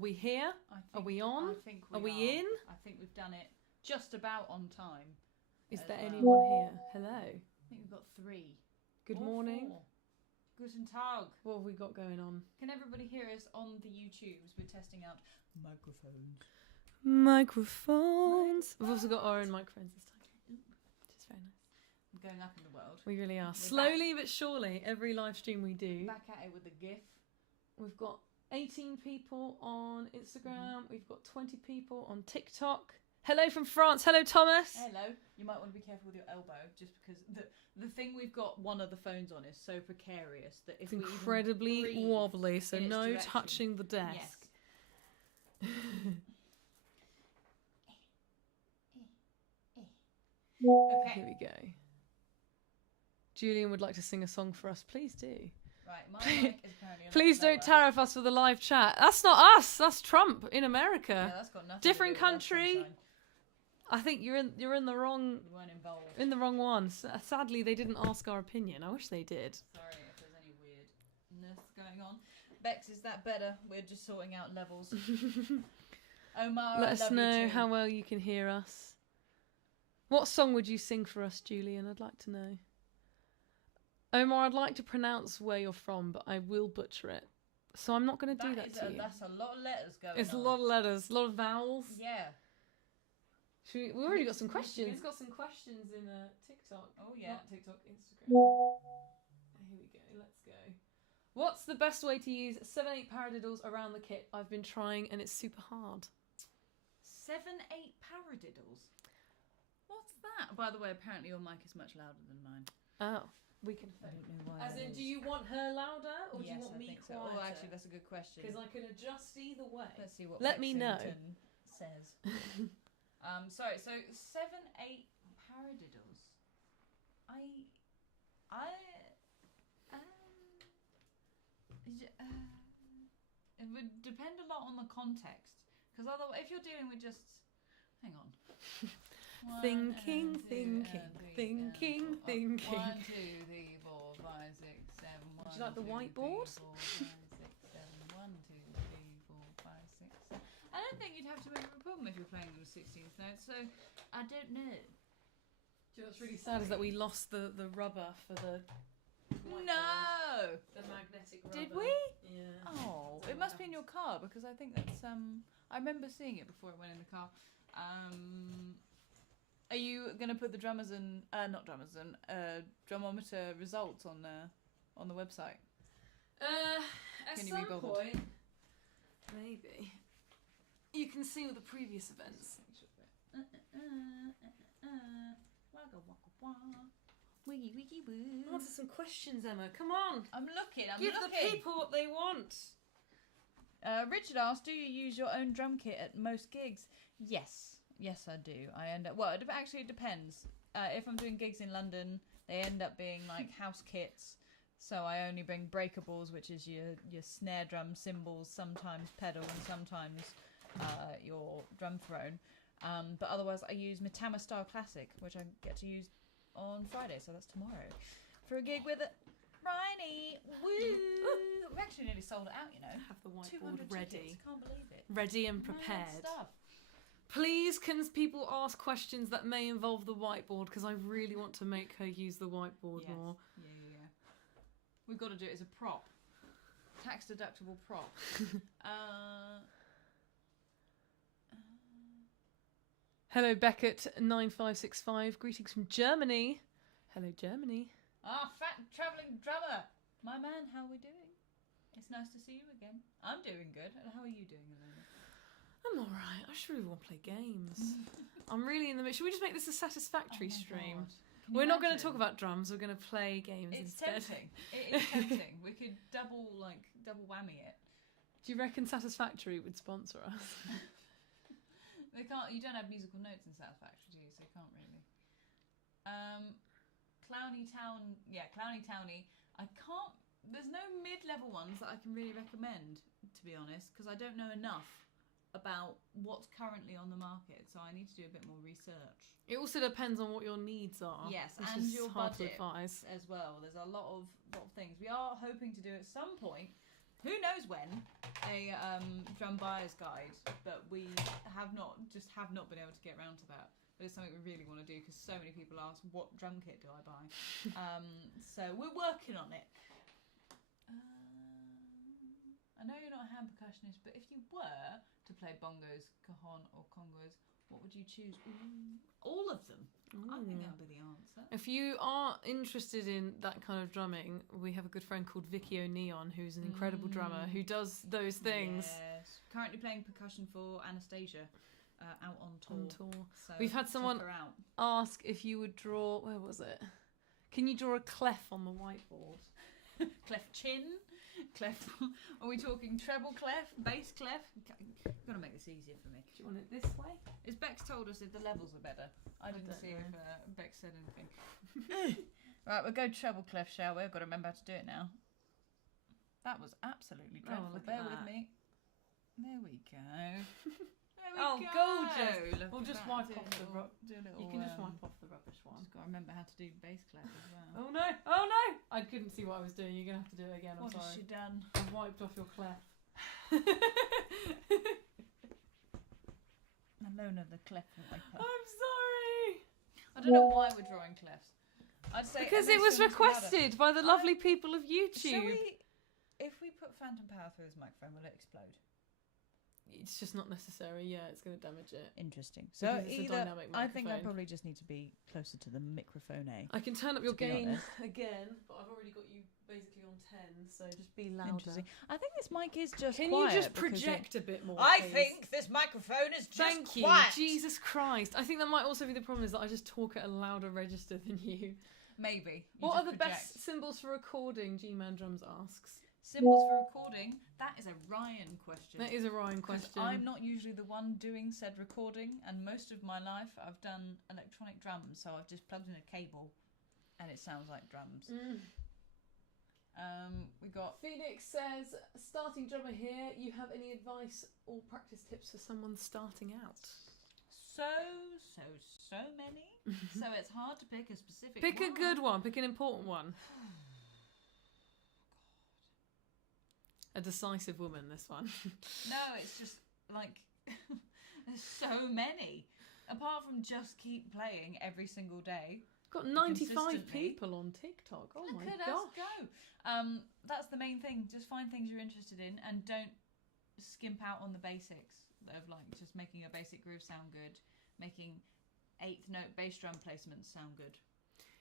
we here? Are we on? I think we are we in? I think we've done it just about on time. Is there anyone here? Hello. I think we've got 3. Good or morning. 4. Guten Tag. What have we got going on? Can everybody hear us on the YouTubes? We're testing out microphones. Microphones. We've also got our own microphones this time, which is very nice. I'm going up in the world. We really are. We're Slowly but surely, every live stream we do. Back at it with the GIF. We've got 18 people on Instagram. We've got 20 people on TikTok. Hello from France. Hello, Thomas. Hello. You might want to be careful with your elbow, just because the thing we've got one of the phones on is so precarious that if It's incredibly wobbly, so no touching the desk. Yes. Okay. Here we go. Julian would like to sing a song for us. Please do. Right, my mic is apparently a lot Please don't lower. tariff us for the live chat. That's not us. That's Trump in Yeah, America. that's got nothing Different to do with us, country. sunshine. I think you're in the wrong We weren't involved. one. Sadly, they didn't ask our opinion. I wish they did. Sorry if there's any weirdness going on. Bex, is that better? We're just sorting out levels. Omar, Let I us love you know too. how well you can hear us. What song would you sing for us, Julian? I'd like to know. Omar, I'd like to pronounce where you're from, but I will butcher it. So I'm not going to do that to you. That's a lot of letters going It's on. a lot of letters, a lot of vowels. Yeah. We've already got some questions. Got some questions in TikTok. Oh, yeah. Not TikTok, Instagram. Here we go. Let's go. What's the best way to use 7/8 paradiddles around the kit? I've been trying and it's super hard. 7/8 paradiddles. What's that? By the way, apparently your mic is much louder than mine. Oh, we can. I don't know why. As that in, is. do you want her louder or do Yes, you want I me think so. quieter? Oh, actually, that's a good question. Because I can adjust either way. Let's see what Let me know. Lexington says. Sorry. So 7/8 paradiddles. It would depend a lot on the context, because otherwise, if you're dealing with just, hang on. Thinking. 1, 2, 3, 4, 1, 2, 3, 4, 5, 6, 7. Would you like the whiteboard? 1, 2, 3, 4, 5, 6. I don't think you'd have too much of a problem if you're playing them with 16th notes, so I don't know. Do you know what's really sad is that we lost the rubber for the whiteboard. No! The magnetic rubber. Did we? Yeah. Oh, it must be in your car, because I think that's I remember seeing it before it went in the car. Are you gonna put the drumometer results on the website? At Can you some be bothered? point, maybe. You can see all the previous events. Wiggy wiggy woo. Answer some questions, Emma. Come on. I'm looking. Give the people what they want. Richard asked, do you use your own drum kit at most gigs? Yes, I do. I end up, well, it depends. If I'm doing gigs in London, they end up being like house kits. So I only bring breakables, which is your snare drum, cymbals, sometimes pedal, and sometimes your drum throne. But otherwise, I use Matama Style Classic, which I get to use on Friday, so that's tomorrow, for a gig with Riney. Woo! We've actually nearly sold it out, you know. I have the 200 whiteboard ready. tickets. Can't believe it. Ready and Mad prepared. stuff. Please, can people ask questions that may involve the whiteboard? Because I really want to make her use the whiteboard more. Yeah. We've got to do it as a prop. Tax deductible prop. Hello, Beckett9565. Greetings from Germany. Hello, Germany. Fat travelling drummer. My man, how are we doing? It's nice to see you again. I'm doing good. And how are you doing, Ilona? I'm alright. I just really want to play games. I'm really in the mood. Should we just make this a satisfactory stream? We're not going to talk about drums. We're going to play games instead. Tempting. It is tempting. We could double whammy it. Do you reckon Satisfactory would sponsor us? They can't. You don't have musical notes in Satisfactory, do you? So you can't really. Clowny Town. Yeah, Clowny Towny. I can't. There's no mid-level ones that I can really recommend, to be honest, because I don't know enough about what's currently on the market. So I need to do a bit more research. It also depends on what your needs are. Yes, which and is your hard budget to advise. as well. There's a lot of things. We are hoping to do at some point who knows when, a drum buyer's guide, but we have not been able to get around to that. But it's something we really want to do because so many people ask, what drum kit do I buy? So we're working on it. I know you're not a hand percussionist, but if you were to play bongos, cajon or congos, what would you choose? Ooh, all of them. Ooh. I think that would be the answer. If you are interested in that kind of drumming, we have a good friend called Vicky O'Neon, who's an incredible drummer, who does those things. Yes. Currently playing percussion for Anastasia. Out on tour. So we've had someone ask if you would draw. Where was it? Can you draw a clef on the whiteboard? Clef chin, clef. Are we talking treble clef, bass clef? You've got to make this easier for me. Do you want it this way? Is Bex told us if the levels are better? I didn't see if Bex said anything. Right, we'll go treble clef, shall we? I've got to remember how to do it now. That was absolutely dreadful. Bear with me. There we go. Gorgeous! We'll just wipe off the rubbish. You can just wipe off the rubbish one. Just got to remember how to do bass clef as well. Oh no! I couldn't see what I was doing. You're gonna have to do it again. I'm sorry. What has she done? I've wiped off your clef. Ilona the clef wiper. I'm sorry. I don't know why we're drawing clefs. I'd say because it was requested by the lovely people of YouTube. If we put phantom power through his microphone, will it explode? It's just not necessary. Yeah, it's going to damage it. Interesting. So either I think I probably just need to be closer to the microphone. I can turn up your gain again, but I've already got you basically on 10, so just be louder. Interesting. I think this mic is just Can quiet. You just project a bit more, I please? think this microphone is just Thank you. quiet. Jesus Christ. I think that might also be the problem is that I just talk at a louder register than you. Maybe. What are the best symbols for recording, G-Man Drums asks. Symbols for recording? That is a Ryan question. That is a Ryan question. I'm not usually the one doing said recording, and most of my life I've done electronic drums, so I've just plugged in a cable, and it sounds like drums. We got Phoenix says, starting drummer here. You have any advice or practice tips for someone starting out? So many. So it's hard to pick a specific. Pick a good one. Pick an important one. A decisive woman, this one. No, it's just like there's so many. Apart from just keep playing every single day. Got 95 people on TikTok. Oh my gosh. Look at us go. That's the main thing. Just find things you're interested in and don't skimp out on the basics of like just making a basic groove sound good, making 8th note bass drum placements sound good.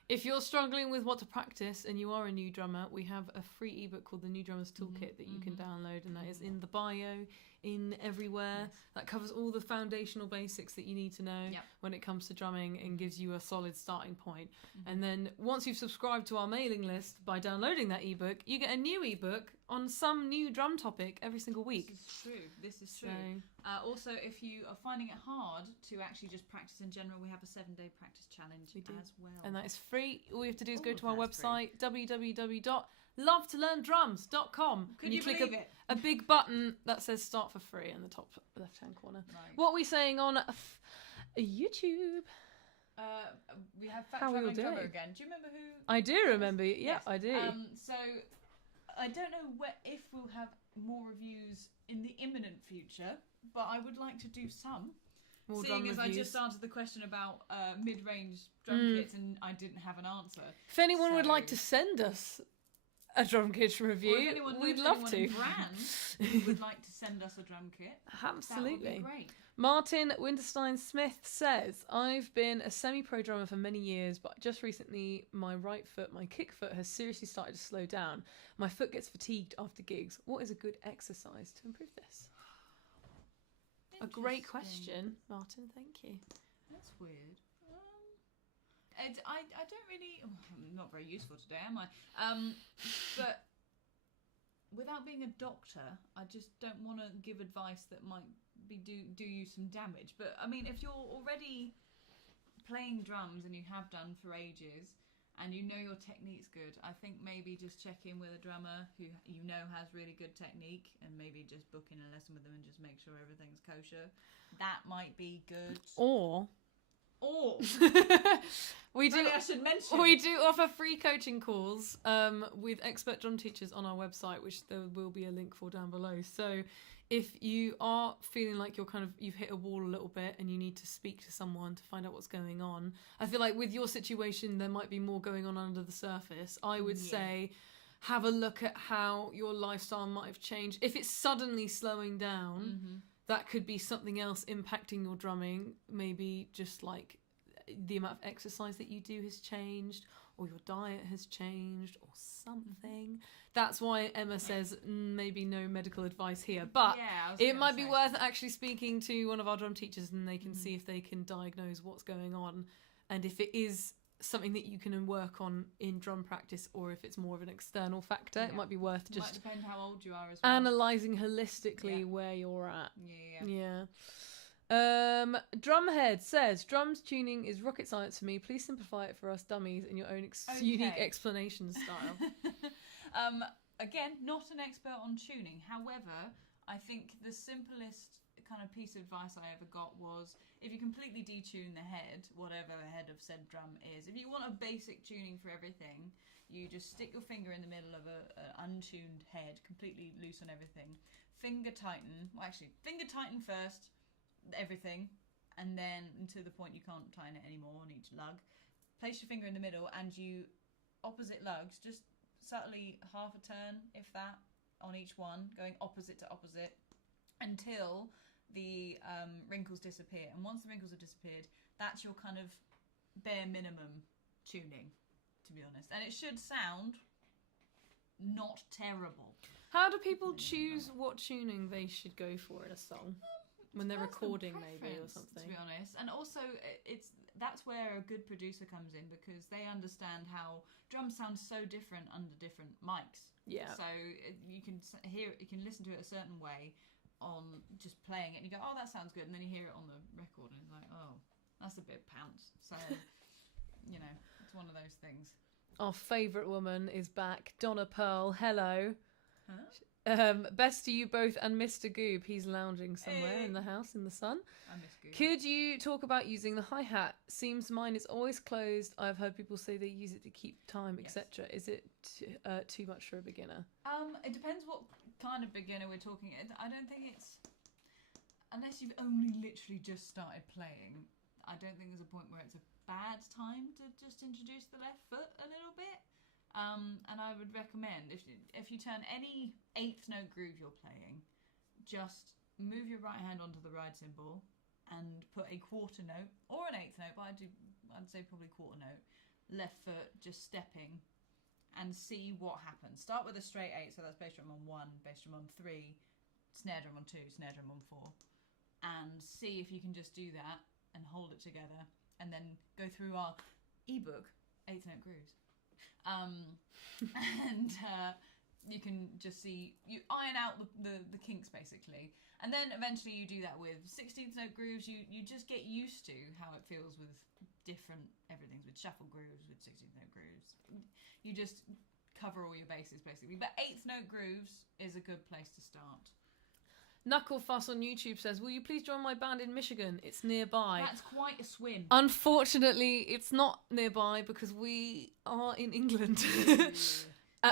If you're struggling with what to practice and you are a new drummer, we have a free ebook called the New Drummers Toolkit that you can download, and that is in the bio, in everywhere. Yes. That covers all the foundational basics that you need to know when it comes to drumming and gives you a solid starting point. And then once you've subscribed to our mailing list by downloading that ebook, you get a new ebook on some new drum topic every single week. This is true. Also, if you are finding it hard to actually just practice in general, we have a 7-day practice challenge as well. And that is free. All you have to do is go to our website, www.loveToLearnDrums.com. Could you believe it? A big button that says start for free in the top left-hand corner. Right. What are we saying on YouTube? We have Fat Travelling Drummer again. Do you remember who? I do remember. Yeah, yes. I do. So I don't know if we'll have more reviews in the imminent future, but I would like to do some. More Seeing as reviews. I just answered the question about mid-range drum kits and I didn't have an answer. If anyone would like to send us a drum kit review, we'd love to. Brands who would like to send us a drum kit, absolutely. That would be great. Martin Winterstein-Smith says, I've been a semi-pro drummer for many years, but just recently my right foot, my kick foot, has seriously started to slow down. My foot gets fatigued after gigs. What is a good exercise to improve this? A great question, Martin. Thank you. That's weird. I don't really... I'm not very useful today, am I? But without being a doctor, I just don't want to give advice that might do you some damage. But I mean, if you're already playing drums and you have done for ages and you know your technique's good, I think maybe just check in with a drummer who you know has really good technique and maybe just book in a lesson with them and just make sure everything's kosher. That might be good. Or Oh, we do. maybe I should mention. We do offer free coaching calls with expert drum teachers on our website, which there will be a link for down below. So if you are feeling like you've hit a wall a little bit and you need to speak to someone to find out what's going on, I feel like with your situation there might be more going on under the surface. I would say have a look at how your lifestyle might have changed. If it's suddenly slowing down, that could be something else impacting your drumming. Maybe just like the amount of exercise that you do has changed, or your diet has changed, or something. That's why Emma says maybe no medical advice here. But it might be worth actually speaking to one of our drum teachers, and they can see if they can diagnose what's going on, and if it is something that you can work on in drum practice, or if it's more of an external factor. It might be worth just might depend how old you are as well. analysing holistically where you're at. Drumhead says, drums tuning is rocket science for me. Please simplify it for us dummies in your own unique explanation style. Again, not an expert on tuning. However, I think the simplest kind of piece of advice I ever got was, if you completely detune the head, whatever the head of said drum is, if you want a basic tuning for everything, you just stick your finger in the middle of an untuned head, completely loose on everything. Finger tighten first, everything, and then to the point you can't tighten it anymore on each lug. Place your finger in the middle, and you opposite lugs, just subtly half a turn, if that, on each one, going opposite to opposite, until the wrinkles disappear. And once the wrinkles have disappeared, that's your kind of bare minimum tuning, to be honest. And it should sound not terrible. How do people choose what tuning they should go for in a song? When they're recording, maybe, or something. To be honest. And also, that's where a good producer comes in, because they understand how drums sound so different under different mics. Yeah. So you can listen to it a certain way on just playing it, and you go, oh, that sounds good, and then you hear it on the record, and it's like, oh, that's a bit pants. So, it's one of those things. Our favourite woman is back, Donna Pearl. Hello. Huh? Best to you both and Mr. Goob. He's lounging somewhere in the house in the sun. I miss Goob. Could you talk about using the hi-hat? Seems mine is always closed. I've heard people say they use it to keep time, etc. Is it too much for a beginner? It depends what kind of beginner we're talking. I don't think it's, unless you've only literally just started playing, I don't think there's a point where it's a bad time to just introduce the left foot a little bit. And I would recommend, if you turn any eighth note groove you're playing, just move your right hand onto the ride cymbal and put a quarter note or an eighth note, but I'd say probably quarter note, left foot just stepping, and see what happens. Start with a straight 8, so that's bass drum on 1, bass drum on 3, snare drum on 2, snare drum on 4, and see if you can just do that and hold it together, and then go through our ebook, 8th note grooves. You can just see, you iron out the kinks basically, and then eventually you do that with 16th note grooves. You just get used to how it feels with different everything's, with shuffle grooves, with 16th note grooves. You just cover all your bases basically, but 8th note grooves is a good place to start. Knuckle Fuss on YouTube says, will you please join my band in Michigan? It's nearby. That's quite a swim. Unfortunately, it's not nearby because we are in England.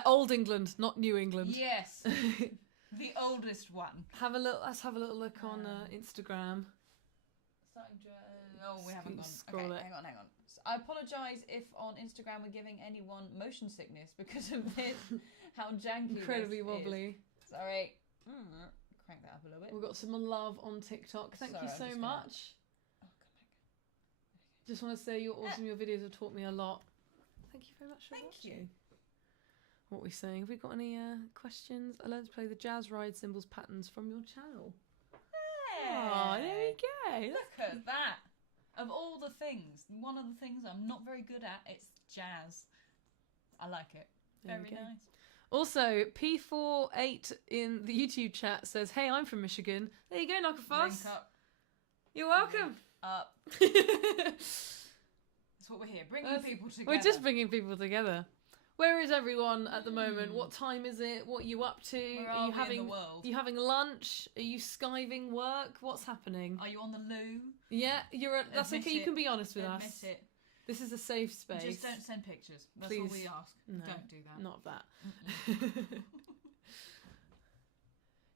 Old England, not New England. Yes. The oldest one. Let's have a little look on Instagram. We haven't gone. Scroll it. Hang on. So I apologise if on Instagram we're giving anyone motion sickness because of this, how janky Incredibly this wobbly. Is. Sorry. Crank that up a little bit. We've got some love on TikTok. Thank you so much. Oh, come back. Just want to say you're awesome. Your videos have taught me a lot. Thank you very much for watching. What are we saying? Have we got any questions? I learned to play the jazz ride cymbals patterns from your channel. Hey. Oh, there we go. Look at that. Of all the things, one of the things I'm not very good at, it's jazz. I like it. Very nice. Also, P48 in the YouTube chat says, hey, I'm from Michigan. There you go, Knuckle Fuss. Link up. You're welcome. Up. That's what we're here, bringing people together. We're just bringing people together. Where is everyone at the moment? What time is it? What are you up to? Where are you we having in the world? Are you having lunch? Are you skiving work? What's happening? Are you on the loo? Yeah, that's Admit okay. You it. can be honest with Admit us. it. This is a safe space. Just don't send pictures. That's Please. all we ask. No, Don't do that. not that.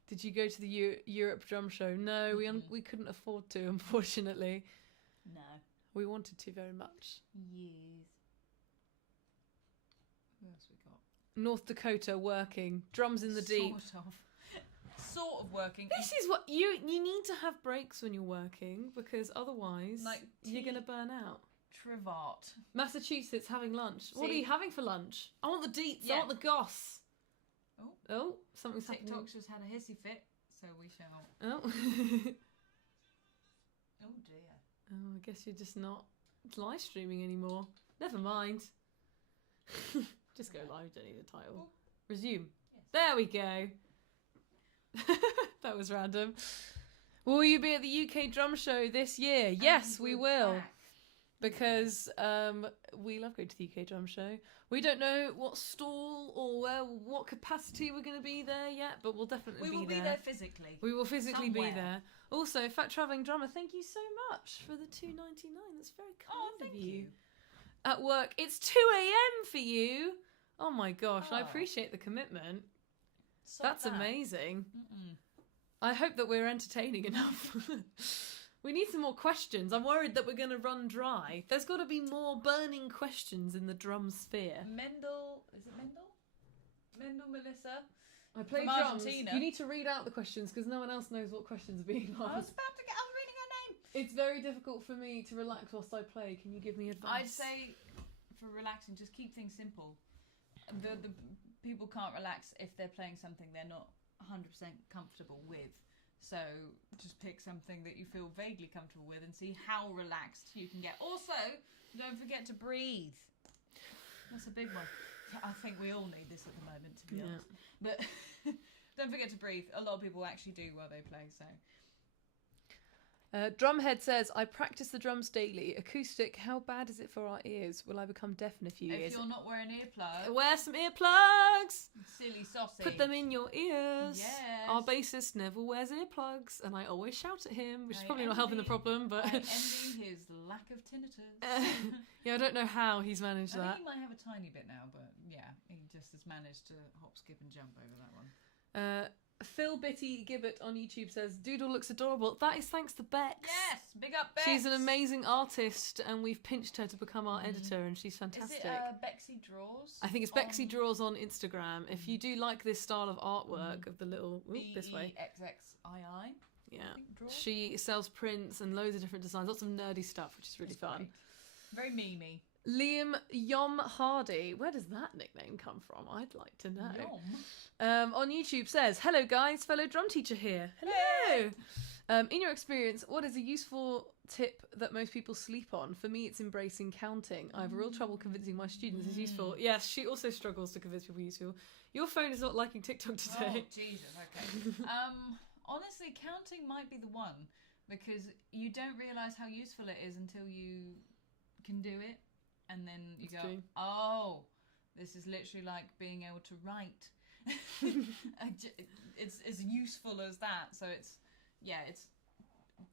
Did you go to the Europe drum show? No, we couldn't afford to, unfortunately. No. We wanted to very much. Yes. Who else we got? North Dakota working. Drums in the deep. Sort of working. This is what you need to have breaks when you're working, because otherwise you're going to burn out. Trivart. Massachusetts having lunch. See? What are you having for lunch? I want the deets. Yeah. I want the goss. Oh, something's happening. TikTok's just had a hissy fit, so we shall. Oh. Oh dear. Oh, I guess you're just not live streaming anymore. Never mind. Just go live, don't need the title. Oh. Resume. Yes. There we go. That was random. Will you be at the UK drum show this year? Yes, we will. Back. Because we love going to the UK drum show. We don't know what stall or what capacity we're going to be there yet, but we'll definitely be there. We will be there physically. We will physically be Somewhere. there. Also, Fat Travelling Drummer, thank you so much for the $2.99. That's very kind of you. At work, it's 2 a.m. for you. Oh my gosh, I appreciate the commitment. That's amazing. I hope that we're entertaining enough. We need some more questions. I'm worried that we're going to run dry. There's got to be more burning questions in the drum sphere. Mendel, is it Mendel? Mendel Melissa. I play From drums. Argentina. You need to read out the questions because no one else knows what questions are being asked. I was reading her name. It's very difficult for me to relax whilst I play. Can you give me advice? I'd say for relaxing, just keep things simple. The people can't relax if they're playing something they're not 100% comfortable with. So just pick something that you feel vaguely comfortable with and see how relaxed you can get. Also, don't forget to breathe. That's a big one. I think we all need this at the moment, to be honest. But don't forget to breathe. A lot of people actually do while they play, so... Drumhead says, I practice the drums daily. Acoustic, how bad is it for our ears? Will I become deaf in a few years? If you're not wearing earplugs... Wear some earplugs! Silly sausage. Put them in your ears. Yes. Our bassist never wears earplugs, and I always shout at him, which is probably not helping the problem, but... I envy his lack of tinnitus. Yeah, I don't know how he's managed I that. think he might have a tiny bit now, but yeah, he just has managed to hop, skip and jump over that one. Phil Bitty Gibbet on YouTube says, Doodle looks adorable. That is thanks to Bex. Yes, big up Bex. She's an amazing artist, and we've pinched her to become our editor, and she's fantastic. Is it Bexy Draws? I think it's Bexy Draws on Instagram. If you do like this style of artwork of the little... this way. BEXXII. Yeah. She sells prints and loads of different designs, lots of nerdy stuff, which is really fun. Great. Very memey. Liam Yom Hardy. Where does that nickname come from? I'd like to know. Yom. On YouTube says, hello guys, fellow drum teacher here. Hello. In your experience, what is a useful tip that most people sleep on? For me, it's embracing counting. I have real trouble convincing my students it's useful. Yes, she also struggles to convince people useful. Your phone is not liking TikTok today. Oh, Jesus, okay. Honestly, counting might be the one, because you don't realise how useful it is until you can do it. And then you go, oh, this is literally like being able to write. It's as useful as that. So it's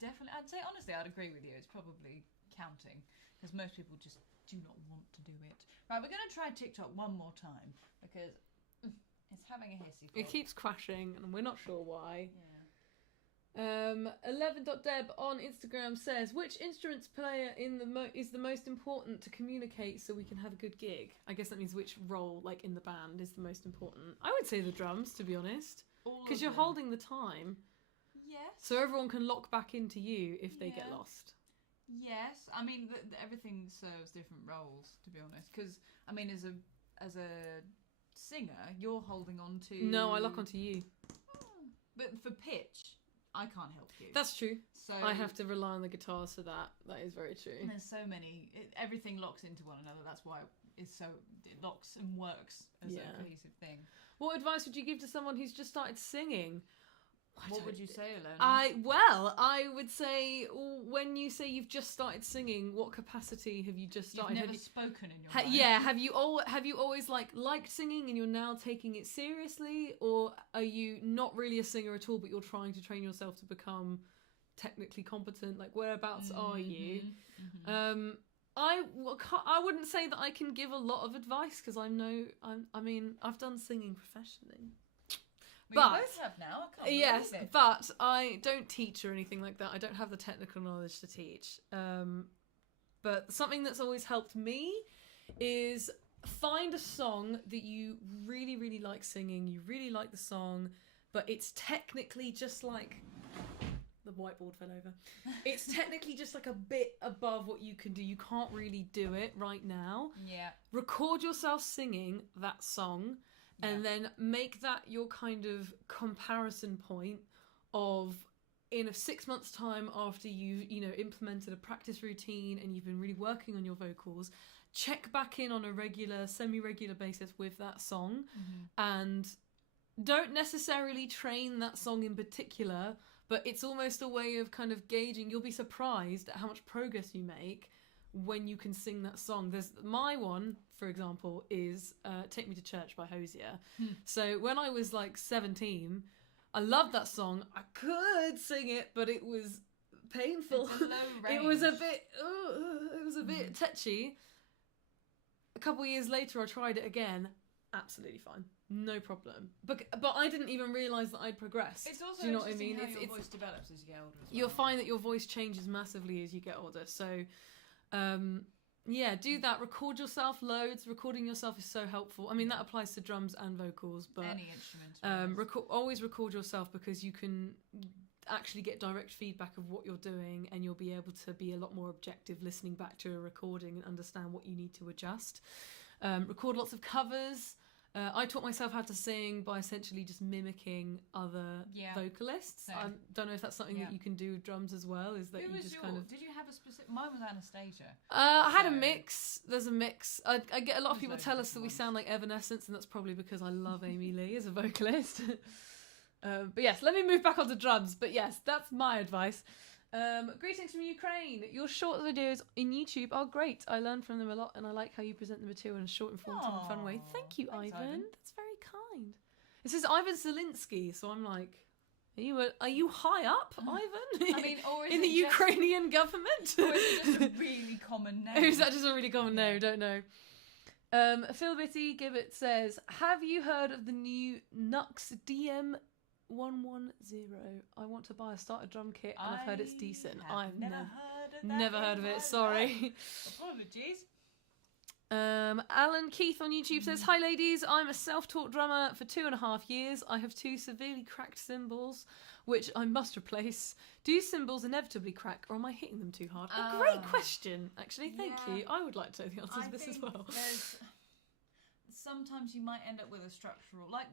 definitely, I'd say honestly, I'd agree with you. It's probably counting, because most people just do not want to do it. Right, we're going to try TikTok one more time, because it's having a hissy fit. It keeps crashing, and we're not sure why. Yeah. 11.deb on Instagram says, which instruments player is the most important to communicate so we can have a good gig? I guess that means which role, like in the band, is the most important. I would say the drums, to be honest, because you're holding the time. Yes. So everyone can lock back into you if they get lost. Yes, I mean everything serves different roles, to be honest. Because I mean, as a singer, you're holding on to. No, I lock onto you. But for pitch, I can't help you. That's true. So I have to rely on the guitars for that. That is very true. And there's so many. Everything locks into one another. That's why it locks and works as a cohesive thing. What advice would you give to someone who's just started singing? What would you say, Ilona? I would say when you say you've just started singing, what capacity have you just started? You've never spoken in your life. Yeah, have you always liked singing and you're now taking it seriously, or are you not really a singer at all but you're trying to train yourself to become technically competent? Like, whereabouts are you? Mm-hmm. I wouldn't say that I can give a lot of advice because I mean I've done singing professionally. Well, you both have now. I can't believe it. But I don't teach or anything like that. I don't have the technical knowledge to teach. But something that's always helped me is find a song that you really, really like singing. You really like the song, but it's technically just like... The whiteboard fell over. It's technically just like a bit above what you can do. You can't really do it right now. Yeah. Record yourself singing that song. And then make that your kind of comparison point of in a 6 months' time after you've, implemented a practice routine and you've been really working on your vocals, check back in on a regular, semi-regular basis with that song and don't necessarily train that song in particular, but it's almost a way of kind of gauging. You'll be surprised at how much progress you make when you can sing that song. There's my one, for example, is Take Me to Church by Hosier. So when I was like 17, I loved that song. I could sing it, but it was painful. It's a low range. It was a bit tetchy. A couple of years later, I tried it again. Absolutely fine. No problem. But I didn't even realise that I'd progressed. It's also do you know what I mean? how your voice develops as you get older as well. You'll find that your voice changes massively as you get older. So... do that. Record yourself loads. Recording yourself is so helpful. I mean, that applies to drums and vocals, but any instrument. always record yourself because you can actually get direct feedback of what you're doing, and you'll be able to be a lot more objective listening back to a recording and understand what you need to adjust. Record lots of covers. I taught myself how to sing by essentially just mimicking other vocalists. Same. I don't know if that's something that you can do with drums as well. Is that Did you have a specific? Mine was Anastasia. I had a mix. There's a mix. I get a lot of people tell us that we ones. sound like Evanescence, and that's probably because I love Amy Lee as a vocalist. But yes, let me move back onto drums. But yes, that's my advice. Greetings from Ukraine. Your short videos in YouTube are great. I learn from them a lot, and I like how you present the material in a short, informative and fun way. Thank you, Thanks, Ivan. That's very kind. This is Ivan Zelinsky, so I'm like, are you high up, Ivan? I mean, or is in the Ukrainian government? Or is it just a really common name? Is that just a really common name? Don't know. Phil Bitty Gibbet says, have you heard of the new Nux DM 110? I want to buy a starter drum kit and I've heard it's decent. I've never heard of it. Sorry. Apologies. Alan Keith on YouTube says, hi ladies, I'm a self-taught drummer for 2.5 years. I have 2 severely cracked cymbals which I must replace. Do cymbals inevitably crack, or am I hitting them too hard? A great question, actually. Thank you. I would like to know the answer to this as well. Sometimes you might end up with a structural, like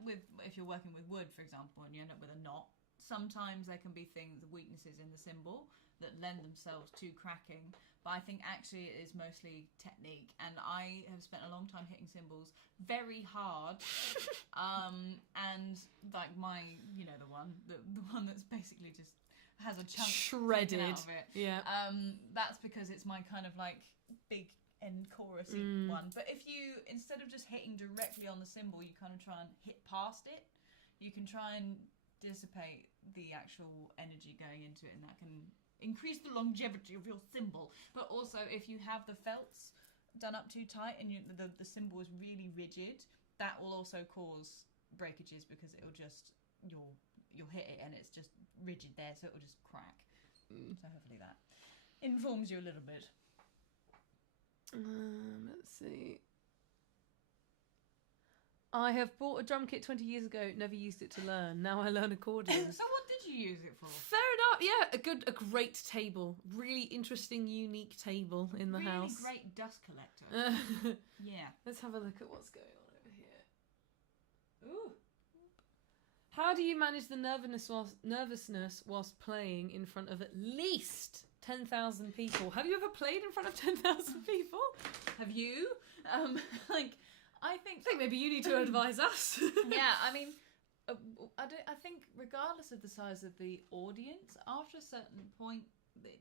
if you're working with wood, for example, and you end up with a knot. Sometimes there can be weaknesses in the cymbal that lend themselves to cracking. But I think actually it is mostly technique. And I have spent a long time hitting cymbals very hard. And like the one that's basically just has a chunk shredded taken out of it. Yeah. That's because it's my kind of like big end chorusy one. But if you, instead of just hitting directly on the cymbal, you kind of try and hit past it, you can try and dissipate the actual energy going into it, and that can increase the longevity of your cymbal. But also, if you have the felts done up too tight and the cymbal is really rigid, that will also cause breakages, because it'll just you'll hit it and it's just rigid there, so it'll just crack. So hopefully that informs you a little bit. Let's see. I have bought a drum kit 20 years ago, never used it to learn. Now I learn accordion. So what did you use it for? Fair enough, yeah. A great table. Really interesting, unique table in the house. Really great dust collector. Yeah. Let's have a look at what's going on over here. Ooh. How do you manage the nervousness whilst playing in front of at least 10,000 people? Have you ever played in front of 10,000 people? Have you? I think maybe you need to advise us. Yeah, I mean, I think regardless of the size of the audience, after a certain point,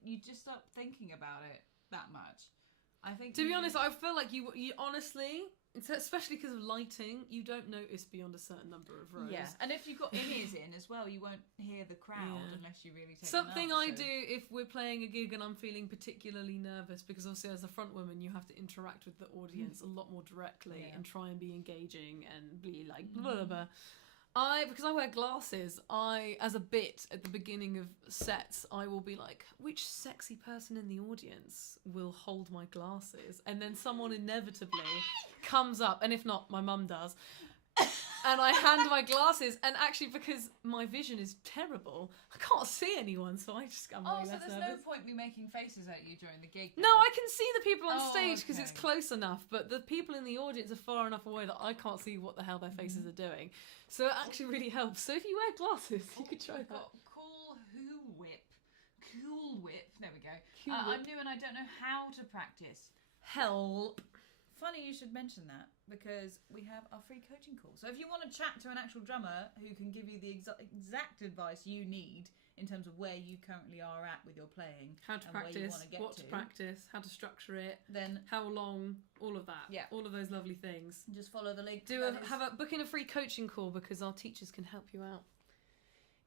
you just stop thinking about it that much. I think. To be honest, I feel like you honestly, especially because of lighting, you don't notice beyond a certain number of rows. Yeah, and if you've got in-ears in as well, you won't hear the crowd unless you really take Something them out, I do if we're playing a gig and I'm feeling particularly nervous, because obviously as a front woman you have to interact with the audience a lot more directly and try and be engaging and be like blah blah blah. Because I wear glasses, as a bit at the beginning of sets, I will be like, which sexy person in the audience will hold my glasses? And then someone inevitably comes up, and if not, my mum does, and I hand my glasses, and actually because my vision is terrible, I can't see anyone, so I just I'm really so less there's nervous. no point me making faces at you during the gig then? No, I can see the people on stage because it's okay. close enough, but the people in the audience are far enough away that I can't see what the hell their faces are doing. So it actually really helps. So if you wear glasses, you could try that. Cool whip. There we go. Cool I'm whip. new and I don't know how to practice. Help. Funny you should mention that, because we have our free coaching call. So if you want to chat to an actual drummer who can give you the exact advice you need in terms of where you currently are at with your playing, How to and where you practice, want to get what to practice, how to structure it, then how long, all of that. Yeah. All of those lovely things. just follow the link. Book in a free coaching call, because our teachers can help you out.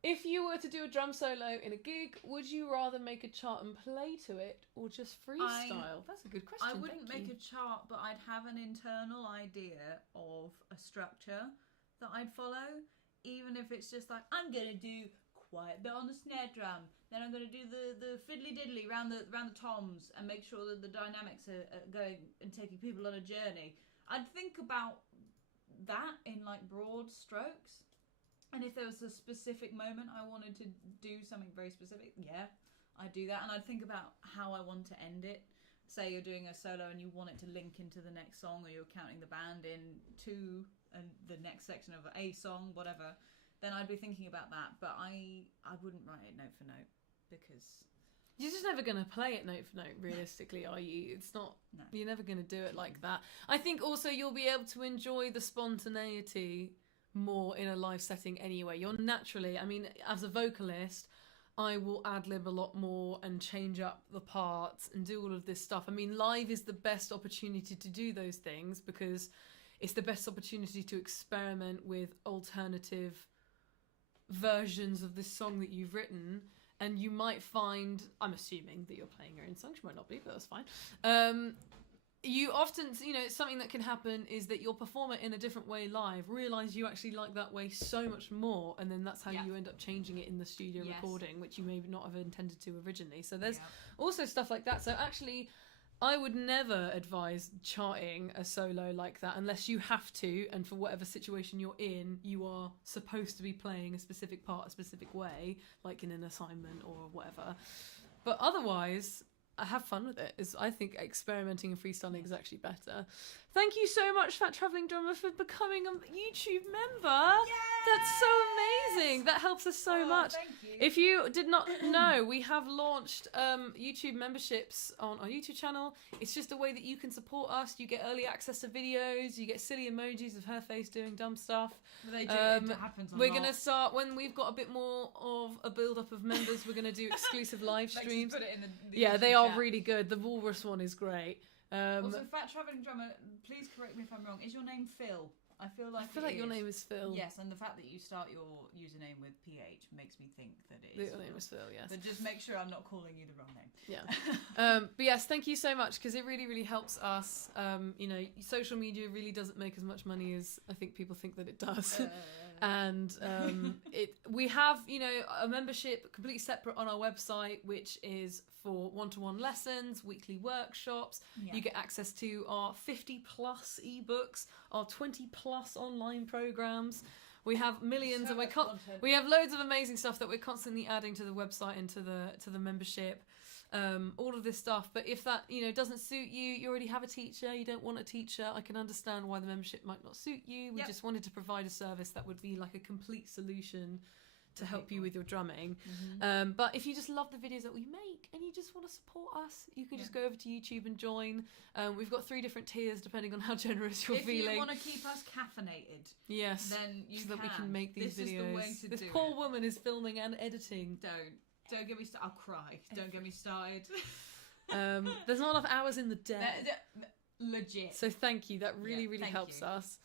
If you were to do a drum solo in a gig, would you rather make a chart and play to it, or just freestyle? That's a good question. I wouldn't make a chart, but I'd have an internal idea of a structure that I'd follow, even if it's just like, I'm gonna do quiet bit on the snare drum, then I'm gonna do the fiddly diddly around the toms and make sure that the dynamics are going and taking people on a journey. I'd think about that in like broad strokes. And if there was a specific moment I wanted to do something very specific, I'd do that. And I'd think about how I want to end it. Say you're doing a solo and you want it to link into the next song, or you're counting the band in to the next section of a song, whatever. Then I'd be thinking about that. But I wouldn't write it note for note, because you're just never going to play it note for note, realistically, are you? It's not. No. You're never going to do it like that. I think also you'll be able to enjoy the spontaneity more in a live setting anyway. You're naturally, I mean, as a vocalist, I will ad-lib a lot more and change up the parts and do all of this stuff. I mean, live is the best opportunity to do those things, because it's the best opportunity to experiment with alternative versions of this song that you've written. And you might find, I'm assuming that you're playing your own songs, you might not be, but that's fine. You often, something that can happen is that your performer in a different way live realise you actually like that way so much more, and then that's how you end up changing it in the studio recording, which you may not have intended to originally. So there's also stuff like that. So actually, I would never advise charting a solo like that unless you have to, and for whatever situation you're in, you are supposed to be playing a specific part a specific way, like in an assignment or whatever. But otherwise, I have fun with it. I think experimenting and freestyling is actually better. Thank you so much, Fat Travelling Drummer, for becoming a YouTube member. Yes! That's so amazing. That helps us so much. Thank you. If you did not know, we have launched YouTube memberships on our YouTube channel. It's just a way that you can support us. You get early access to videos. You get silly emojis of her face doing dumb stuff. They do. It happens a lot. We're going to start, when we've got a bit more of a build-up of members, we're going to do exclusive live streams. Put it in the Yeah, YouTube they are chat. really good. The Walrus one is great. Also, Fat Travelling Drummer, please correct me if I'm wrong. Is your name Phil? I feel like your name is Phil. Yes, and the fact that you start your username with PH makes me think that it is. Your name is Phil, yes. But just make sure I'm not calling you the wrong name. Yeah. But yes, thank you so much, because it really, really helps us. Social media really doesn't make as much money as I think people think that it does. And we have, a membership completely separate on our website, which is for one-to-one lessons, weekly workshops. Yeah. You get access to our 50+ ebooks, our 20+ online programs. We have millions, and we have loads of amazing stuff that we're constantly adding to the website and to the membership. All of this stuff. But if that doesn't suit you, you already have a teacher, you don't want a teacher, I can understand why the membership might not suit you. We just wanted to provide a service that would be like a complete solution to help you with your drumming. But if you just love the videos that we make and you just want to support us, you can just go over to YouTube and join. We've got 3 different tiers depending on how generous you're feeling. If you want to keep us caffeinated, then you so that we can make these this videos. Is the way to this do poor it. woman is filming and editing. Don't get me started. I'll cry. Don't get me started. There's not enough hours in the day. Legit. So thank you. That really helps you. us.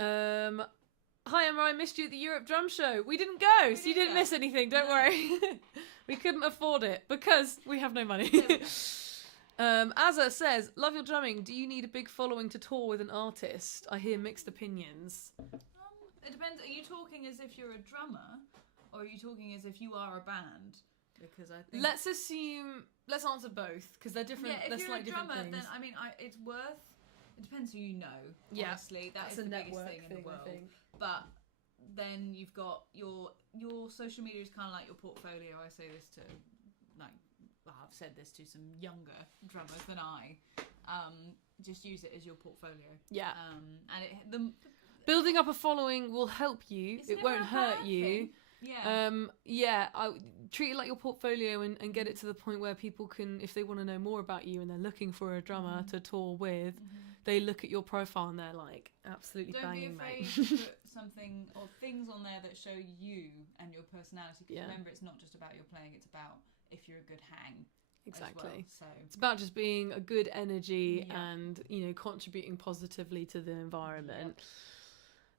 Hi Emma, I missed you at the Europe Drum Show. We didn't go, so you didn't miss anything. Don't worry. We couldn't afford it because we have no money. Azza says, love your drumming. Do you need a big following to tour with an artist? I hear mixed opinions. It depends. Are you talking as if you're a drummer, or are you talking as if you are a band? Because I think let's answer both because they're different. Yeah, if you're a drummer, things. then I mean, it's worth. It depends who you know. Yeah, honestly, that's a the biggest network thing in the world. I think. But then you've got your social media is kind of like your portfolio. I say this to I've said this to some younger drummers than I. Just use it as your portfolio. Yeah. And building up a following will help you. It won't hurt you. Yeah. I treat it like your portfolio and get it to the point where people can, if they want to know more about you and they're looking for a drummer to tour with, they look at your profile and they're like, absolutely banging, mate. Don't be afraid to put something or things on there that show you and your personality. Because remember, it's not just about your playing; it's about if you're a good hang. Exactly. Well, so it's about just being a good energy and contributing positively to the environment.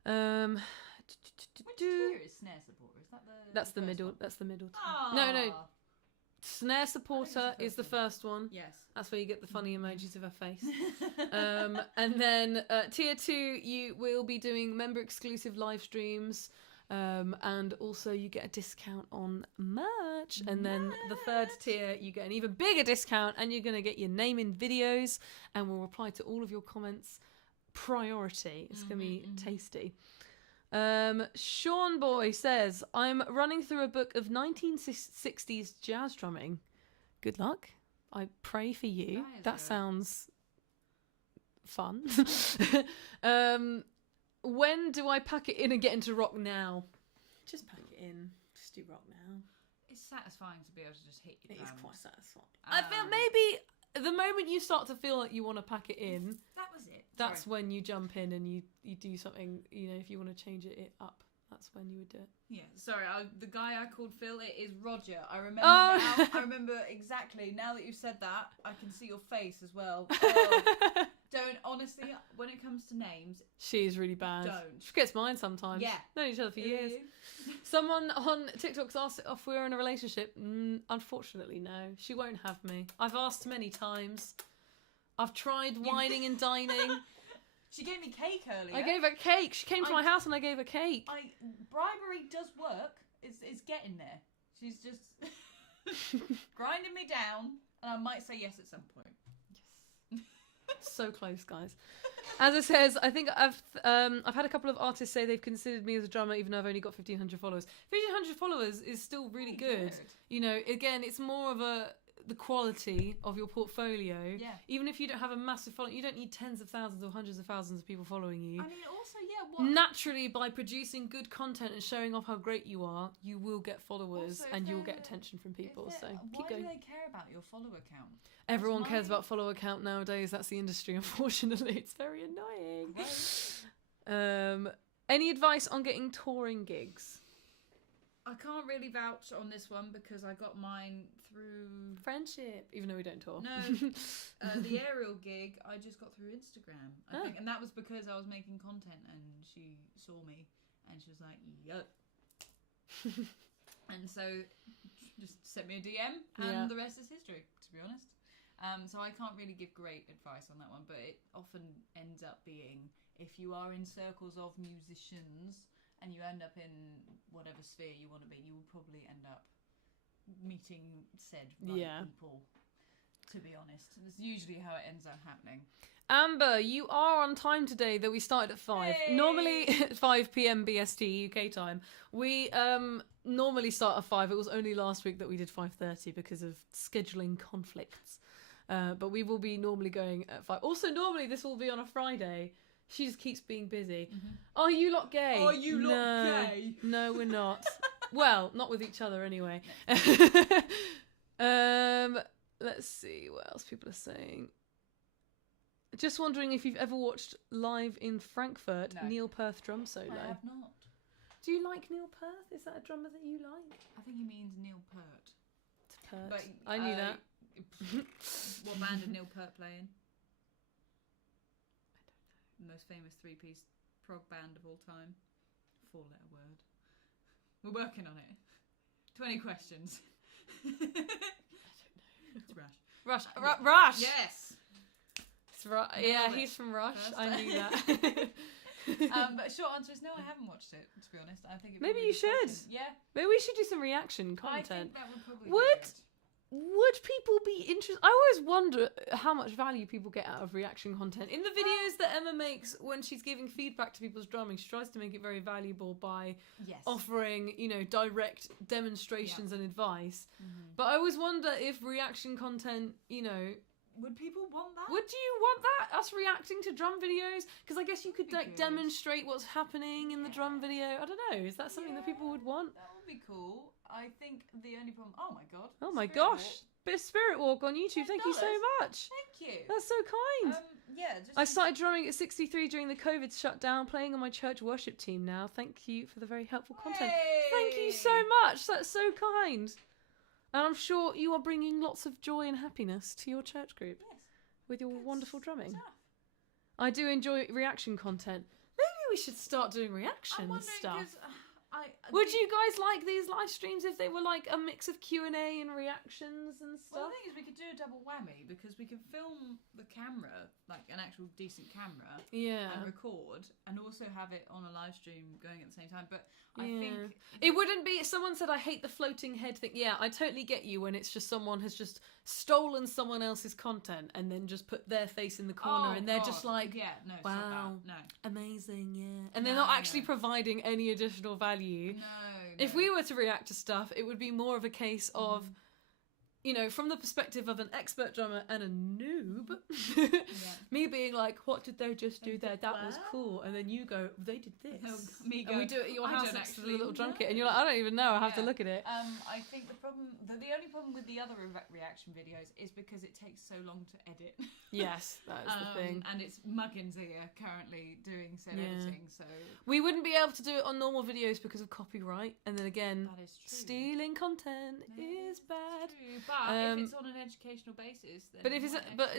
Which tier is snare supporter? Is that that's the middle. That's the middle tier. Oh. No. Snare supporter is the first one. Yes. That's where you get the funny emojis of her face. And then tier 2, you will be doing member exclusive live streams. And also you get a discount on merch. And then the third tier, you get an even bigger discount and you're going to get your name in videos and we'll reply to all of your comments priority. It's going to be tasty. Sean Boy says, I'm running through a book of 1960s jazz drumming. Good luck. I pray for you. That sounds fun. When do I pack it in and get into rock now? Just pack it in. Just do rock now. It's satisfying to be able to just hit your drums. It is quite satisfying. I feel maybe the moment you start to feel like you want to pack it in, that was it. That's when you jump in and you do something, if you want to change it up, that's when you would do it. Yeah, sorry, the guy I called Phil, it is Roger. I remember now. I remember exactly. Now that you've said that, I can see your face as well. Don't, honestly, when it comes to names... She's really bad. Don't. She forgets mine sometimes. Yeah. Known each other for years. Someone on TikTok's asked if we're in a relationship. Unfortunately, no. She won't have me. I've asked many times. I've tried whining and dining. She gave me cake earlier. I gave her cake. She came to my house and I gave her cake. Bribery does work. It's getting there. She's just grinding me down, and I might say yes at some point. Yes. So close, guys. As it says, I think I've had a couple of artists say they've considered me as a drummer, even though I've only got 1,500 followers. 1,500 followers is still really good. Again, it's more of the quality of your portfolio. Yeah. Even if you don't have a massive following, you don't need tens of thousands or hundreds of thousands of people following you. I mean, also, naturally, by producing good content and showing off how great you are, you will get followers and you'll get attention from people. So keep going. Why do they care about your follower count? Everyone cares about follower count nowadays. That's the industry, unfortunately. It's very annoying. Any advice on getting touring gigs? I can't really vouch on this one because I got mine through friendship, even though we don't tour. No, the aerial gig I just got through Instagram, I think, and that was because I was making content and she saw me and she was like, "Yo," and so just sent me a DM, and the rest is history, to be honest. So I can't really give great advice on that one, but it often ends up being if you are in circles of musicians. And you end up in whatever sphere you want to be, you will probably end up meeting said right people, to be honest. That's usually how it ends up happening. Amber, you are on time today, though we started at 5. Hey! Normally, 5 p.m. BST UK time. We normally start at 5. It was only last week that we did 5:30 because of scheduling conflicts. But we will be normally going at 5. Also, normally this will be on a Friday. She just keeps being busy. Mm-hmm. Are you lot gay? Are you lot gay? No, we're not. Well, not with each other anyway. Let's see what else people are saying. Just wondering if you've ever watched live in Frankfurt Neil Peart drum solo. I have not. Do you like Neil Peart? Is that a drummer that you like? I think he means Neil Peart. It's Peart. But, I knew that. What band did Neil Peart play in? I don't know. The most famous 3-piece prog band of all time. 4-letter word. We're working on it. 20 questions. I don't know. It's Rush. Rush! Yes! It's yeah, he's from Rush. I knew that. But short answer is no, I haven't watched it, to be honest. I think maybe you should. Yeah. Maybe we should do some reaction content. I think that would probably be good. Would people be interested? I always wonder how much value people get out of reaction content. In the videos that Emma makes when she's giving feedback to people's drumming, she tries to make it very valuable by offering, direct demonstrations and advice. Mm-hmm. But I always wonder if reaction content, would people want that? Would you want that? Us reacting to drum videos? Because I guess you could demonstrate what's happening in the drum video. I don't know. Is that something that people would want? That would be cool. I think the only problem... Oh my god. Oh my gosh. Bit of Spirit Walk on YouTube. Thank you so much. Thank you. That's so kind. Just I started drumming at 63 during the COVID shutdown, playing on my church worship team now. Thank you for the very helpful content. Thank you so much. That's so kind. And I'm sure you are bringing lots of joy and happiness to your church group with your wonderful drumming. I do enjoy reaction content. Maybe we should start doing reaction stuff. Would you guys like these live streams if they were like a mix of Q&A and reactions and stuff? Well, the thing is we could do a double whammy because we could film the camera, like an actual decent camera, and record, and also have it on a live stream going at the same time. But I think it wouldn't be. Someone said I hate the floating head thing. Yeah, I totally get you when it's just someone has just stolen someone else's content and then just put their face in the corner and they're just like, wow, amazing, and they're not actually providing any additional value. If we were to react to stuff, it would be more of a case of, from the perspective of an expert drummer and a noob, me being like, what did they just do there? That was cool. And then you go, they did this. Me go, and we do it at your house next to the little drum kit. And you're like, I don't even know. I have to look at it. I think the only problem with the other reaction videos is because it takes so long to edit. Yes, that is the thing. And it's Muggin's ear currently doing said editing, so... We wouldn't be able to do it on normal videos because of copyright. And then again, that is true. Stealing content is bad. True. But if it's on an educational basis, then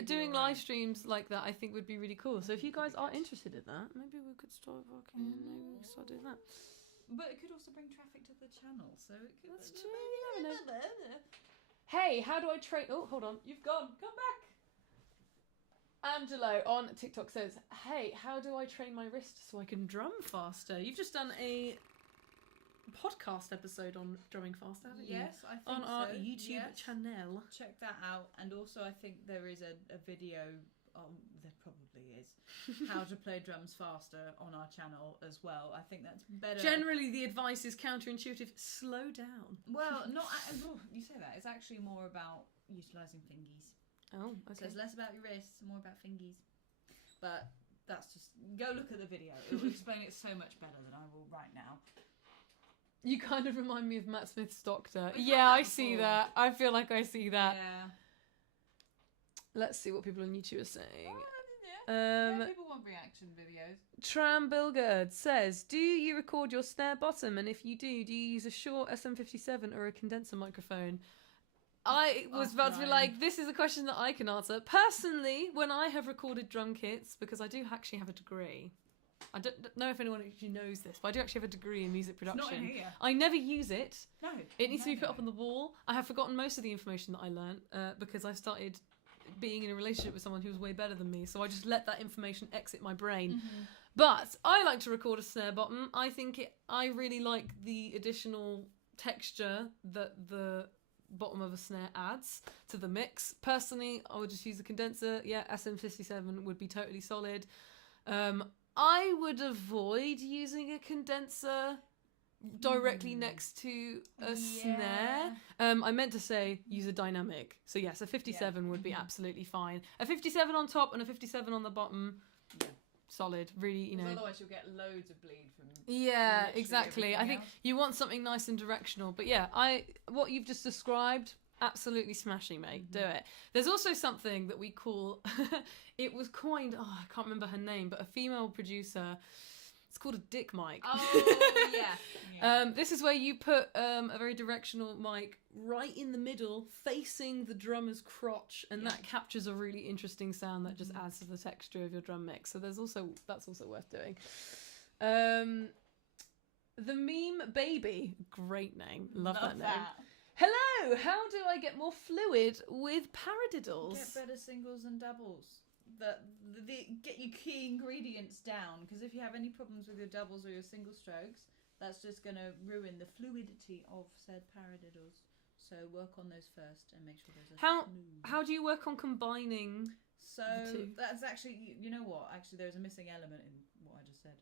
doing live streams like that, I think would be really cool. So if you guys are interested in that, maybe we could start maybe we could start doing that. But it could also bring traffic to the channel, so it could... That's true. You never know. Hey, how do I train? Oh, hold on. You've gone. Come back. Angelo on TikTok says, hey, how do I train my wrist so I can drum faster? You've just done a podcast episode on drumming faster, haven't you? Yes, I think on our so. YouTube channel. Check that out. And also I think there is a video, there probably is, how to play drums faster on our channel as well. I think that's better. Generally the advice is counterintuitive. Slow down. Well, you say that. It's actually more about utilising fingies. Oh, okay. So it's less about your wrists, more about fingies. But that's just... Go look at the video. It will explain it so much better than I will right now. You kind of remind me of Matt Smith's Doctor. Yeah, I see that. I feel like I see that. Yeah. Let's see what people on YouTube are saying. People want reaction videos. Trambilgard says, do you record your snare bottom? And if you do you use a short SM57 or a condenser microphone? I was about to be like, this is a question that I can answer. Personally, when I have recorded drum kits, because I do actually have a degree. I don't know if anyone actually knows this, but I do actually have a degree in music production. It's not in here. I never use it. No. It needs to be put up on the wall. I have forgotten most of the information that I learned because I started being in a relationship with someone who was way better than me, so I just let that information exit my brain. Mm-hmm. But I like to record a snare bottom. I really like the additional texture that the bottom of a snare adds to the mix. Personally, I would just use a condenser. Yeah, SM57 would be totally solid. I would avoid using a condenser directly next to a snare. I meant to say use a dynamic. So yes, a 57 would be absolutely fine. A 57 on top and a 57 on the bottom, solid, really, you 'Cause know. otherwise you'll get loads of bleed from. Yeah, literally exactly. I everything think else. you want something nice and directional. But yeah, what you've just described, absolutely smashing, mate. Do it. There's also something that we call, it was coined, I can't remember her name, but a female producer. It's called a dick mic. Oh yeah. This is where you put a very directional mic right in the middle, facing the drummer's crotch, and that captures a really interesting sound that just adds to the texture of your drum mix. So that's also worth doing. The Meme Baby, great name, love that name. Hello, how do I get more fluid with paradiddles? Get better singles and doubles. Get your key ingredients down, because if you have any problems with your doubles or your single strokes, that's just going to ruin the fluidity of said paradiddles. So work on those first and make sure those are smooth. How do you work on combining? So that's actually, you know what? Actually, there's a missing element in what I just said.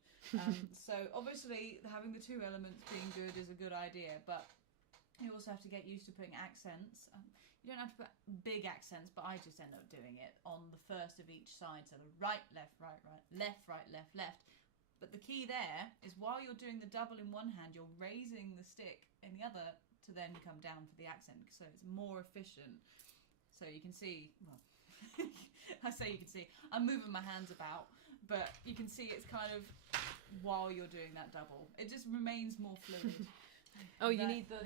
So obviously, having the two elements being good is a good idea, but you also have to get used to putting accents. You don't have to put big accents, but I just end up doing it on the first of each side. So the right, left, right, right, left, right, left, left. But the key there is while you're doing the double in one hand, you're raising the stick in the other to then come down for the accent. So it's more efficient. So you can see, well, I say you can see, I'm moving my hands about, but you can see it's kind of while you're doing that double. It just remains more fluid. You need the...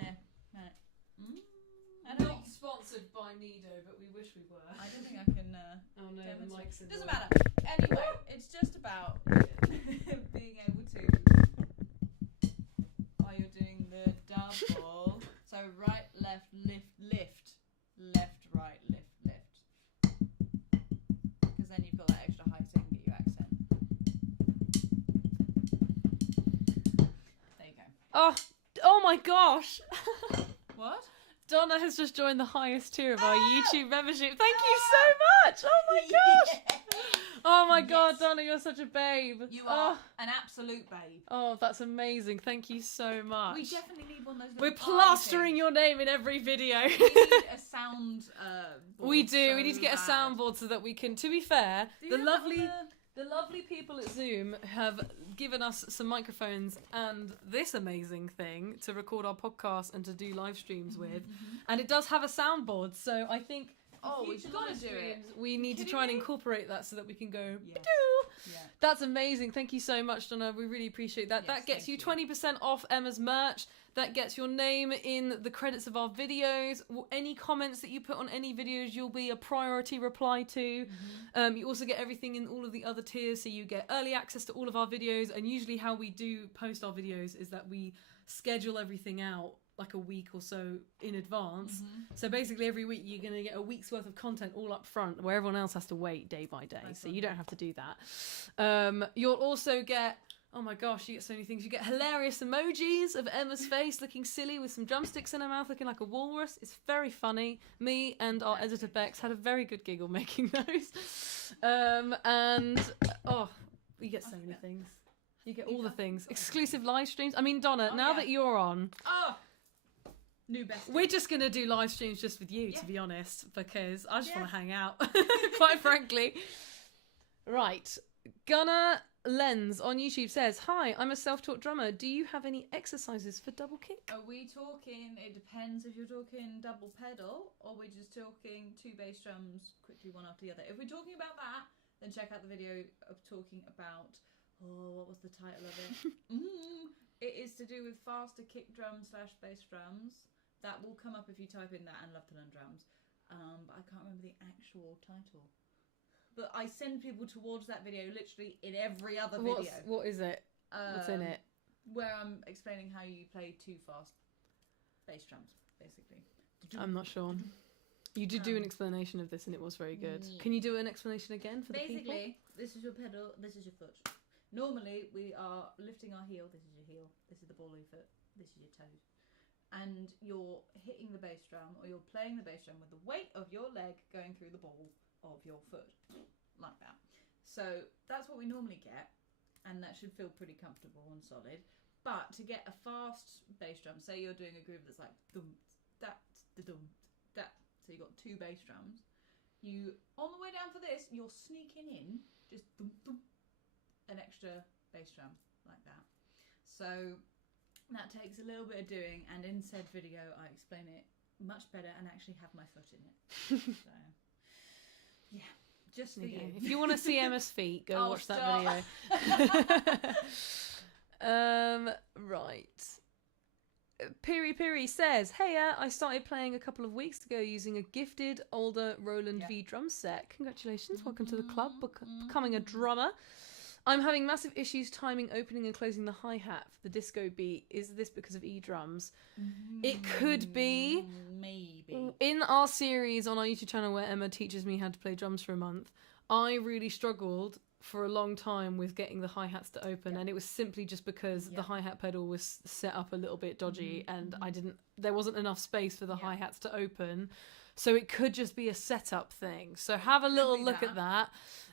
Not sponsored by Nido, but we wish we were. I don't think I can oh no, the mic's in the doesn't way. matter. Anyway, it's just about being able to, while you're doing the double, so right, left, lift, lift, left, right, lift, lift. Because then you've got that extra height so you can get your accent. There you go. Oh my gosh! What? Donna has just joined the highest tier of our YouTube membership. Thank you so much! Oh my gosh! Oh my god, Donna, you're such a babe. You are an absolute babe. Oh, that's amazing. Thank you so much. We definitely need one of those. We're plastering your name in every video. We need a sound board. We do. We need to get a soundboard so that we can, to be fair, the lovely people at Zoom have given us some microphones and this amazing thing to record our podcast and to do live streams with. And it does have a soundboard, so I think we've got to do it. We need to try and incorporate that so that we can go, Yes. Yeah. That's amazing. Thank you so much, Donna. We really appreciate that. Yes, That gets you thank 20% off Emma's merch. That gets your name in the credits of our videos. Any comments that you put on any videos, you'll be a priority reply to. You also get everything in all of the other tiers, so you get early access to all of our videos. And usually how we do post our videos is that we schedule everything out like a week or so in advance. So basically every week you're going to get a week's worth of content all up front, where everyone else has to wait day by day. So you don't have to do that. You'll also get... Oh my gosh, you get so many things. You get hilarious emojis of Emma's face looking silly with some drumsticks in her mouth looking like a walrus. It's very funny. Me and our editor Bex had a very good giggle making those. You get so many things. You get all the things. Exclusive live streams. I mean, Donna, now that you're on... New best. We're just going to do live streams just with you, to be honest, because I just want to hang out, quite frankly. Right. Gunnar Lens on YouTube says, "Hi, I'm a self-taught drummer. Do you have any exercises for double kick?" Are we talking, it depends if you're talking double pedal or we're just talking two bass drums quickly one after the other. If we're talking about that, then check out the video of talking about, what was the title of it? It is to do with faster kick drums / bass drums. That will come up if you type in that and Love to Learn Drums. But I can't remember the actual title. But I send people towards that video literally in every other video. What is it? What's in it? Where I'm explaining how you play two fast bass drums, basically. I'm not sure. You did do an explanation of this and it was very good. Yeah. Can you do an explanation again for the people? Basically, this is your pedal, this is your foot. Normally, we are lifting our heel, this is your heel, this is the ball of your foot, this is your toe. And you're hitting the bass drum, or you're playing the bass drum with the weight of your leg going through the ball of your foot, like that. So that's what we normally get, and that should feel pretty comfortable and solid. But to get a fast bass drum, say you're doing a groove that's like dum that dum that, so you've got two bass drums. You, on the way down for this, you're sneaking in just dum dum an extra bass drum like that. So that takes a little bit of doing, and in said video I explain it much better and actually have my foot in it. So yeah, just for you. If you want to see Emma's feet, go watch that video. Right. Piri says, "Hey, I started playing a couple of weeks ago using a gifted older Roland V drum set. Congratulations, welcome to the club, becoming a drummer. I'm having massive issues timing opening and closing the hi-hat for the disco beat. Is this because of E-drums? It could be. Maybe. In our series on our YouTube channel where Emma teaches me how to play drums for a month, I really struggled for a long time with getting the hi-hats to open, and it was simply just because the hi-hat pedal was set up a little bit dodgy, and there wasn't enough space for the hi-hats to open. So it could just be a setup thing. So have a little look at that.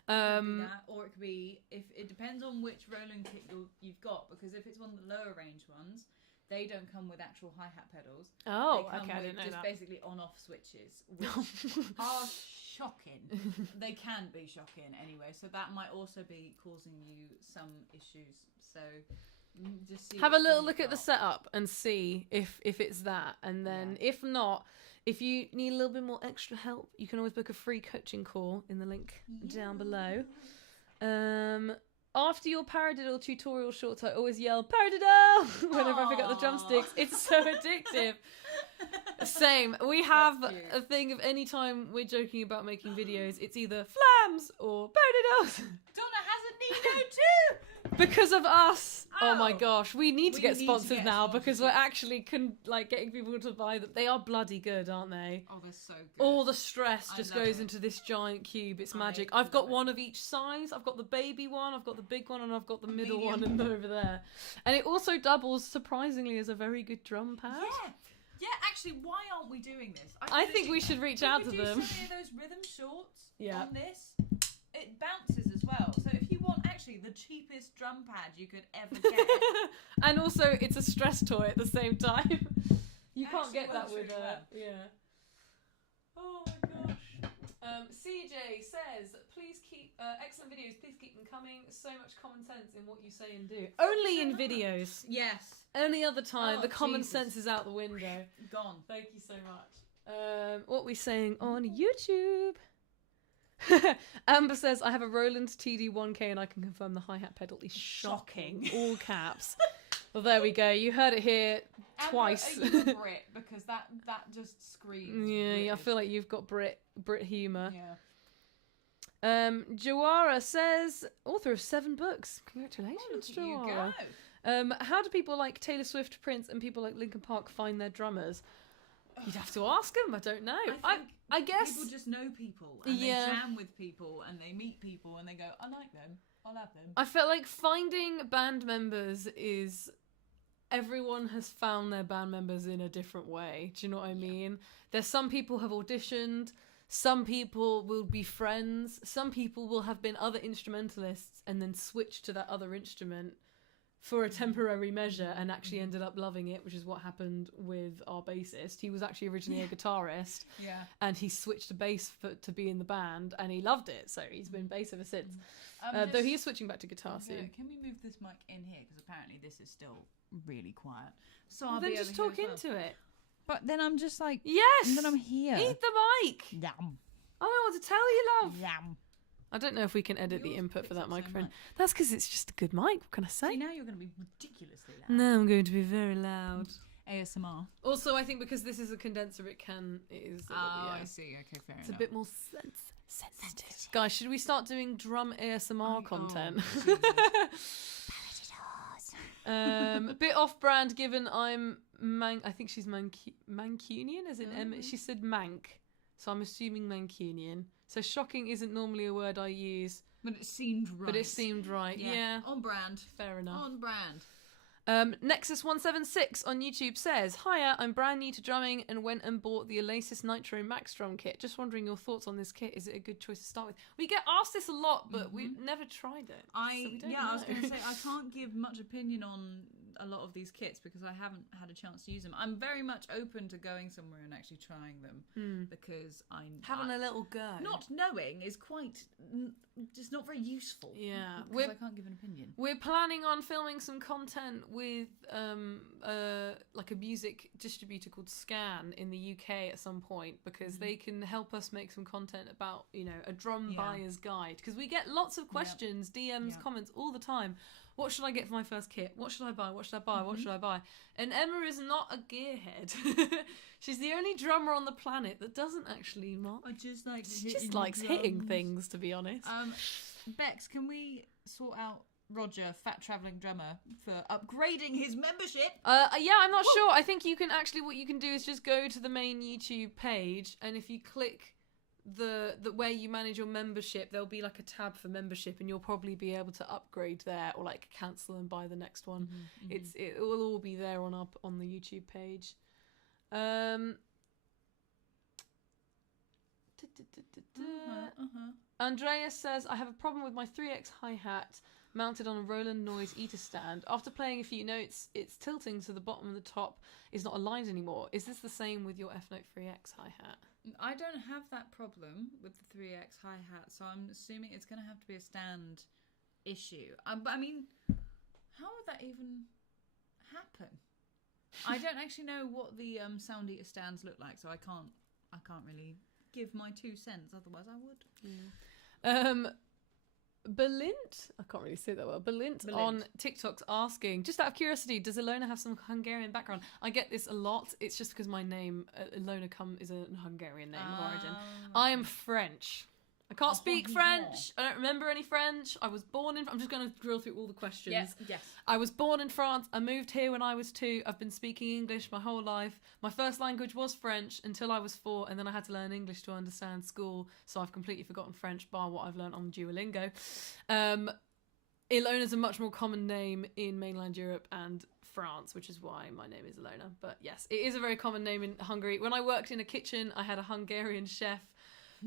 Or it could be, if it depends on which Roland kit you've got, because if it's one of the lower range ones, they don't come with actual hi-hat pedals. Oh, they come okay, I with didn't know just that. basically on-off switches, which are shocking. They can be shocking anyway, so that might also be causing you some issues. So just see have a little look at the setup and see if it's that, and then if not, if you need a little bit more extra help, you can always book a free coaching call in the link down below. After your Paradiddle tutorial shorts, I always yell Paradiddle whenever I pick up the drumsticks. It's so addictive. Same. We have a thing of any time we're joking about making videos, it's either flams or Paradiddles. Donna has a Nino too! Because of us. Oh my gosh. We need to get sponsors now because we're actually getting people to buy them. They are bloody good, aren't they? Oh, they're so good. All the stress just goes into this giant cube. It's magic. I've got one of each size. I've got the baby one, I've got the big one, and I've got the middle one and over there. And it also doubles, surprisingly, as a very good drum pad. Yeah, actually, why aren't we doing this? I think we should reach out to them. We could do some of those rhythm shorts on this. It bounces as well. So if you want actually the cheapest drum pad you could ever get. And also, it's a stress toy at the same time. You can't get that with Oh my gosh. CJ says, please keep excellent videos. Please keep them coming. So much common sense in what you say and do. Only in videos. Yes. Any other time, the common sense is out the window. Gone. Thank you so much. What are we saying on YouTube? Amber says, I have a Roland TD1K and I can confirm the hi-hat pedal is shocking. All caps. Well, there we go. You heard it here twice. Are you a Brit? Because that just screams. Yeah, I feel like you've got Brit humour. Yeah. Joara says, author of 7 books. Congratulations, Joara. How do people like Taylor Swift, Prince, and people like Linkin Park find their drummers? You'd have to ask them. I don't know. I guess people just know people and they jam with people and they meet people and they go, I like them. I'll have them. I felt like finding band members is everyone has found their band members in a different way. Do you know what I mean? There's some people have auditioned. Some people will be friends. Some people will have been other instrumentalists and then switch to that other instrument for a temporary measure and actually ended up loving it, which is what happened with our bassist. He was actually originally a guitarist and he switched to bass to be in the band and he loved it, so he's been bass ever since. Though he is switching back to guitar soon. Can we move this mic in here, because apparently this is still really quiet, so I'll then just talk into it. But then I'm just like, yes, and then I'm here. Eat the mic. Yum. I don't know what to tell you, love. Yum. I don't know if we can edit the input for that microphone. That's because it's just a good mic. What can I say? See, now you're going to be ridiculously loud. No, I'm going to be very loud. ASMR. Also, I think because this is a condenser, it is. I see. Okay, fair enough. It's a bit more sensitive. Guys, should we start doing drum ASMR content? Bit off-brand, given I'm I think she's Mancunian, as in she said Manc, so I'm assuming Mancunian. So shocking isn't normally a word I use. But it seemed right. Yeah. On brand. Fair enough. On brand. Nexus176 on YouTube says, hiya, I'm brand new to drumming and went and bought the Elasis Nitro Max drum kit. Just wondering your thoughts on this kit. Is it a good choice to start with? We get asked this a lot, but we've never tried it. I was going to say, I can't give much opinion on... a lot of these kits because I haven't had a chance to use them. I'm very much open to going somewhere and actually trying them because having a little go. Not knowing is quite just not very useful. Yeah, because I can't give an opinion. We're planning on filming some content with like a music distributor called Scan in the UK at some point because they can help us make some content about, you know, a drum buyer's guide, because we get lots of questions, DMs, comments all the time. What should I get for my first kit? What should I buy? What should I buy? What should I buy? And Emma is not a gearhead. She's the only drummer on the planet that doesn't actually She just likes hitting things, to be honest. Bex, can we sort out Roger, fat travelling drummer, for upgrading his membership? Yeah, I'm not sure. I think you can actually, what you can do is just go to the main YouTube page, and if you click the where you manage your membership, there'll be like a tab for membership, and you'll probably be able to upgrade there or like cancel and buy the next one. It will all be there on the YouTube page. Andreas says, I have a problem with my 3X hi-hat mounted on a Roland Noise Eater stand. After playing a few notes, it's tilting so the bottom and the top is not aligned anymore. Is this the same with your F-Note 3X hi-hat? I don't have that problem with the 3X hi-hat, so I'm assuming it's going to have to be a stand issue. But I mean, how would that even happen? I don't actually know what the Sound Eater stands look like, so I can't really give my 2 cents. Otherwise, I would. Belint, I can't really say that well. Belint on TikTok's asking, just out of curiosity, does Ilona have some Hungarian background? I get this a lot. It's just because my name, Ilona, is a Hungarian name of origin. I am French. I can't speak French. I don't remember any French. I was born in... I'm just going to drill through all the questions. Yes. I was born in France. I moved here when I was 2. I've been speaking English my whole life. My first language was French until I was 4, and then I had to learn English to understand school, so I've completely forgotten French bar what I've learned on Duolingo. Ilona's a much more common name in mainland Europe and France, which is why my name is Ilona. But yes, it is a very common name in Hungary. When I worked in a kitchen, I had a Hungarian chef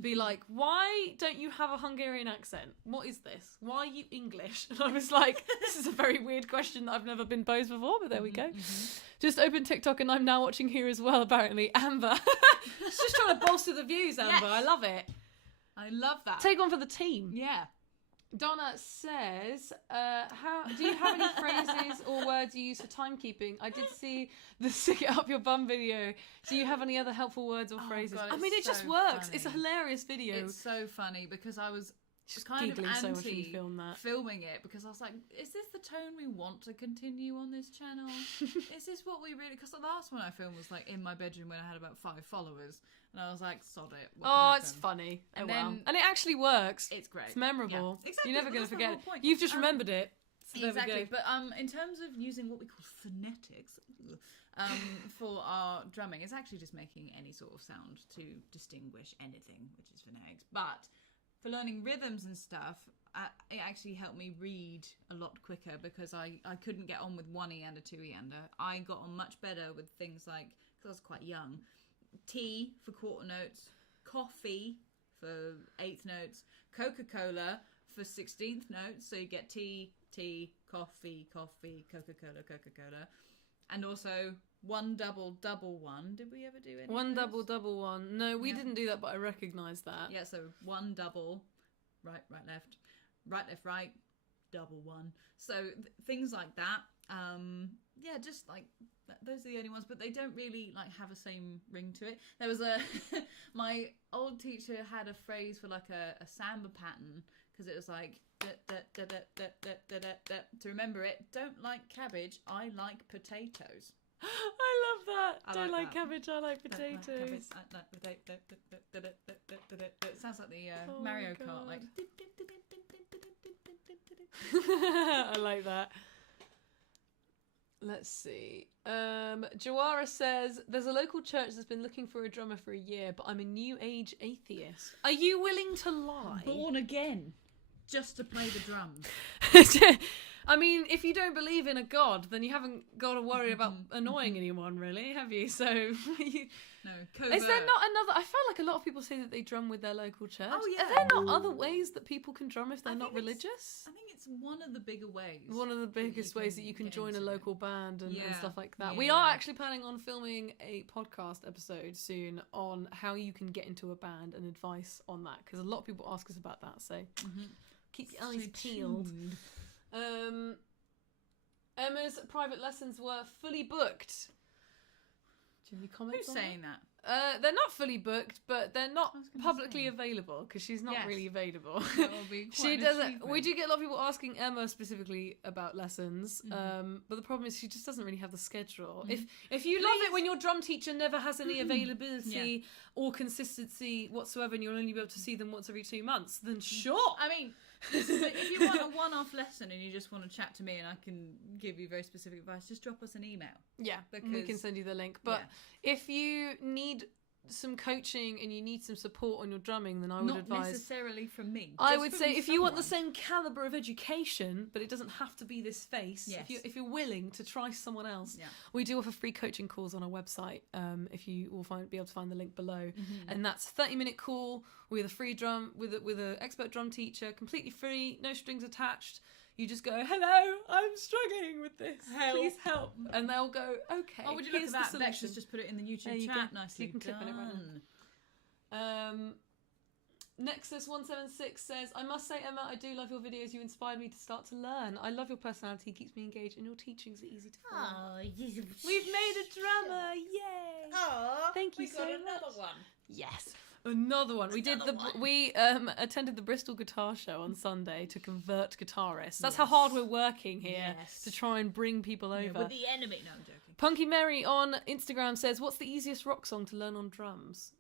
be like, why don't you have a Hungarian accent? What is this? Why are you English? And I was like, this is a very weird question that I've never been posed before, but there we go. Just open TikTok and I'm now watching here as well, apparently. Amber. It's just trying to bolster the views, Amber. Yes. I love it. I love that. Take one for the team. Yeah. Donna says, "How do you have any phrases or words you use for timekeeping? I did see the stick it up your bum video. Do you have any other helpful words or phrases?" God, I mean, it just works. Funny. It's a hilarious video. It's so funny because I was just kind of anti so much when you film that. Filming it because I was like, is this the tone we want to continue on this channel? Is this what we really... Because the last one I filmed was like in my bedroom when I had about 5 followers. And I was like, sod it. It's funny. And it actually works. It's great. It's memorable. Yeah. Exactly. You're never going to forget it. You've just remembered it. So exactly. But in terms of using what we call phonetics for our drumming, it's actually just making any sort of sound to distinguish anything, which is phonetics. But for learning rhythms and stuff, it actually helped me read a lot quicker because I couldn't get on with 1E and a 2E-ander. I got on much better with things like, because I was quite young, T for quarter notes, coffee for 8th notes, Coca-Cola for 16th notes, so you get tea, coffee, Coca-Cola, Coca-Cola. And also 1 double double 1. Did we ever do any? 1 double double 1. No, we didn't do that, but I recognise that. Yeah, so 1 double, right, left, right, double 1. So things like that. Yeah, just like those are the only ones, but they don't really like have a same ring to it. There was my old teacher had a phrase for like a samba pattern because it was like to remember it. Don't like cabbage, I like potatoes. I love that. Don't like cabbage, I like potatoes. It sounds like the Mario Kart, like. I like that. Let's see. Jawara says, there's a local church that's been looking for a drummer for a year, but I'm a new age atheist. Are you willing to lie? Born again, just to play the drums. I mean, if you don't believe in a god, then you haven't got to worry about annoying anyone, really, have you? So, No, covert. is there not another? I feel like a lot of people say that they drum with their local church. Oh, yeah. Are there not other ways that people can drum if they're not religious? I think it's one of the bigger ways. One of the biggest ways that you can get join a into local band and stuff like that. Yeah. We are actually planning on filming a podcast episode soon on how you can get into a band and advice on that, because a lot of people ask us about that. So keep your eyes peeled. Emma's private lessons were fully booked. Do you have any comments? Who's saying that? They're not fully booked, but they're not publicly available because she's not really available. She doesn't. We do get a lot of people asking Emma specifically about lessons, but the problem is she just doesn't really have the schedule. If you love it when your drum teacher never has any availability or consistency whatsoever, and you'll only be able to see them once every 2 months, then sure. I mean, if you want a one-off lesson and you just want to chat to me and I can give you very specific advice, just drop us an email. Yeah, we can send you the link. But if you need some coaching and you need some support on your drumming, then I would advise... Not necessarily from me. I would say if you want the same calibre of education, but it doesn't have to be this face, if you're willing to try someone else, we do offer free coaching calls on our website. If you will be able to find the link below. And that's a 30-minute call with a free drum, with an expert drum teacher, completely free, no strings attached. You just go, hello, I'm struggling with this. Please help. And they'll go, okay. Oh, would you look at that? Bex has just put it in the YouTube chat nicely. You can click on it right now. Nexus176 says, I must say, Emma, I do love your videos. You inspired me to start to learn. I love your personality. It keeps me engaged and your teachings are easy to follow. Oh, we've made a drummer. Yay. Oh, thank you so much. Another one. Yes. Another one. We attended the Bristol Guitar Show on Sunday to convert guitarists. That's how hard we're working here to try and bring people over. With the enemy. No, I'm joking. Punky Mary on Instagram says, what's the easiest rock song to learn on drums?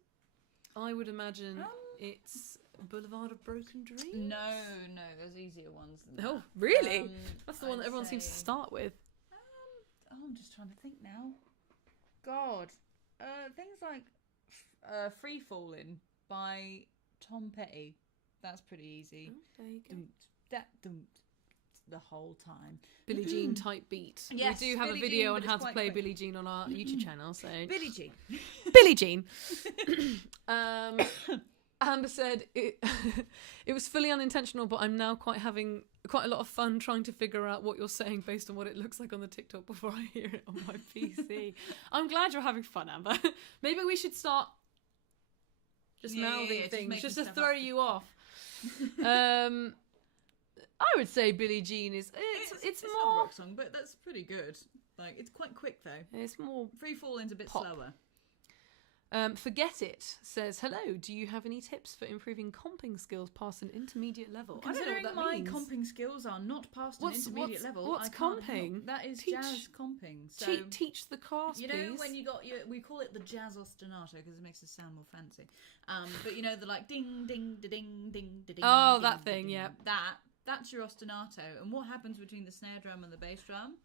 I would imagine it's Boulevard of Broken Dreams. No, there's easier ones than that. Oh, really? That's the one that everyone seems to start with. I'm just trying to think now. God. Things like Free Fallin' by Tom Petty. That's pretty easy. Oh, there you go. The whole time. Billie Jean type beat. Yes, we do have Billie a video Jean, on how to play quick. Billie Jean on our YouTube channel. So Billie Jean. Billie Jean. Amber said it was fully unintentional, but I'm now having quite a lot of fun trying to figure out what you're saying based on what it looks like on the TikTok before I hear it on my PC. I'm glad you're having fun, Amber. Maybe we should start just mouthing things just to throw you off. I would say Billie Jean is it's more not a rock song, but that's pretty good. Like, it's quite quick though. It's more Free Falling's a bit pop. slower. Forget It says, hello, do you have any tips for improving comping skills past an intermediate level? Considering I don't know what that my means. comping skills are not past an intermediate level, what's I can't comping? help. That is jazz comping. So teach the class, you know, please. when you got we call it the jazz ostinato because it makes it sound more fancy. But you know, the like ding ding da ding ding da ding. Oh, ding, that thing, ding, yeah. That's your ostinato. And what happens between the snare drum and the bass drum?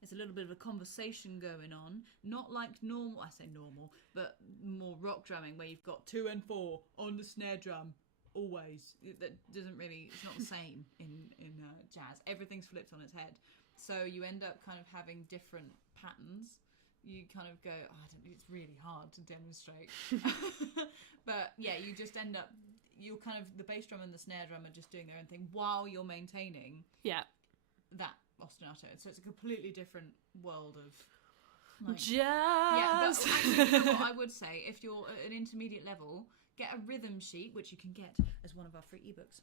It's a little bit of a conversation going on, not like normal, I say normal, but more rock drumming where you've got 2 and 4 on the snare drum, always. That doesn't really, it's not the same in jazz. Everything's flipped on its head. So you end up kind of having different patterns. You kind of go, it's really hard to demonstrate. But yeah, you just end up, you're kind of, the bass drum and the snare drum are just doing their own thing while you're maintaining that ostinato. So it's a completely different world of like, jazz. Yeah, but actually, you know what I would say, if you're at an intermediate level, get a rhythm sheet, which you can get as one of our free ebooks.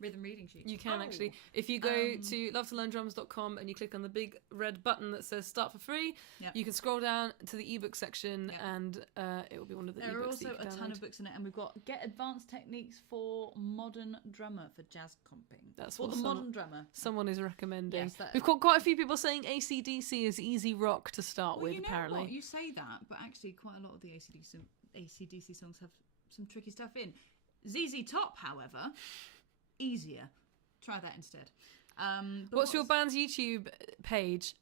Rhythm reading sheet. You can actually. If you go to lovetolearndrums.com and you click on the big red button that says start for free, you can scroll down to the ebook section and it will be one of the ebooks. There are also that you can a ton download. of books in it, and we've got Get Advanced Techniques for Modern Drummer for Jazz Comping. That's for what the modern drummer. Someone is recommending. Yes, we've got quite a few people saying AC/DC is easy rock to start with, you know apparently. What? You say that, but actually quite a lot of the AC/DC songs have some tricky stuff in. ZZ Top, however, easier. Try that instead. What's your band's YouTube page?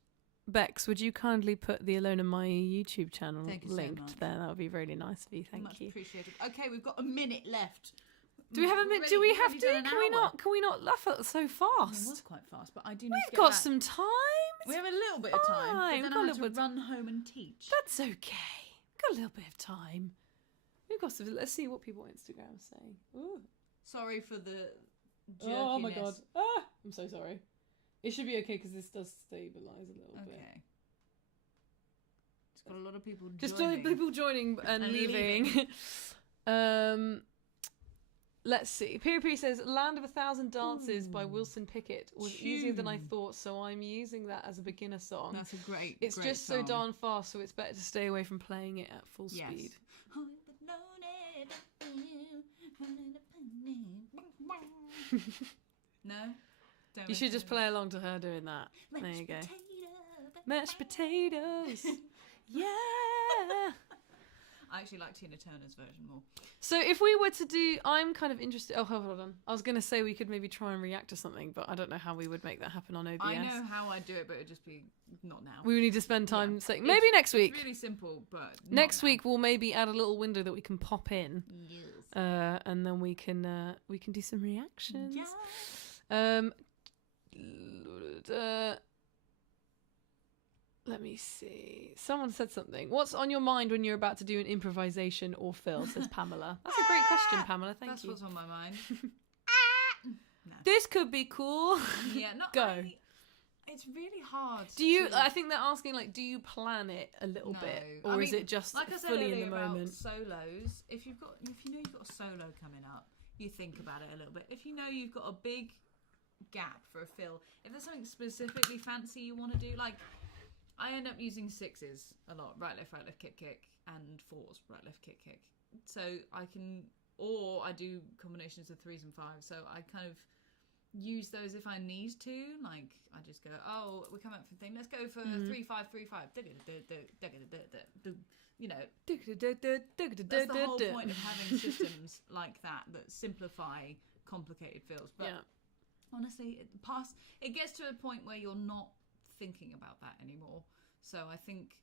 Bex, would you kindly put the Ilona My YouTube channel linked there? That would be really nice of you. Thank you. Much appreciated. Okay, we've got a minute left. Do we have a bit? Do we have to? Can we not? Can we not laugh at so It fast? was quite fast, but I do need to We've get got back. some time. We have a little bit of time, but Fine, then got a I have little to bit- run home and teach. That's okay. We've got a little bit of time. We've got some. Let's see what people on Instagram say. Ooh. Sorry for the jerkiness. Oh my god. Ah, I'm so sorry. It should be okay because this does stabilise a little bit. Okay. It's got a lot of people Just joining. people joining and leaving. Let's see. Piri Piri says, "Land of 1,000 Dances" by Wilson Pickett was easier than I Tune. thought, so I'm using that as a beginner song. That's a great. It's great just song. so darn fast, so it's better to stay away from playing it at full speed. No. Don't You should just recommend play along to her doing that. it. There you go. Mashed Mashed potatoes. Yeah. I actually like Tina Turner's version more. So if we were to do, I'm kind of interested. Oh, hold on. I was going to say we could maybe try and react to something, but I don't know how we would make that happen on OBS. I know how I do it, but it'd just be not now. We would need to spend time Yeah. saying maybe next week. It's really simple, but not Next now. week we'll maybe add a little window that we can pop in, Yes. and then we can do some reactions. Yeah. Let me see. Someone said something. What's on your mind when you're about to do an improvisation or fill? Says Pamela. That's a great question, Pamela. Thank That's you. what's on my mind. No. This could be cool. Yeah, not Go. really. It's really hard. Do you? to- I think they're asking like, do you plan it a little No. bit, I or is mean, it just like I said fully in earlier the about moment? solos, if you know you've got a solo coming up, you think about it a little bit. If you know you've got a big gap for a fill, if there's something specifically fancy you want to do, like I end up using sixes a lot, right, left, kick, kick, and fours, right, left, kick, kick. So I can, or I do combinations of threes and fives. So I kind of use those if I need to. Like I just go, oh, we come up for a thing. Let's go for 3 5 3 5. You know, that's the whole point of having systems like that simplify complicated fills. But Yeah. honestly, it gets to a point where you're not thinking about that anymore. So I think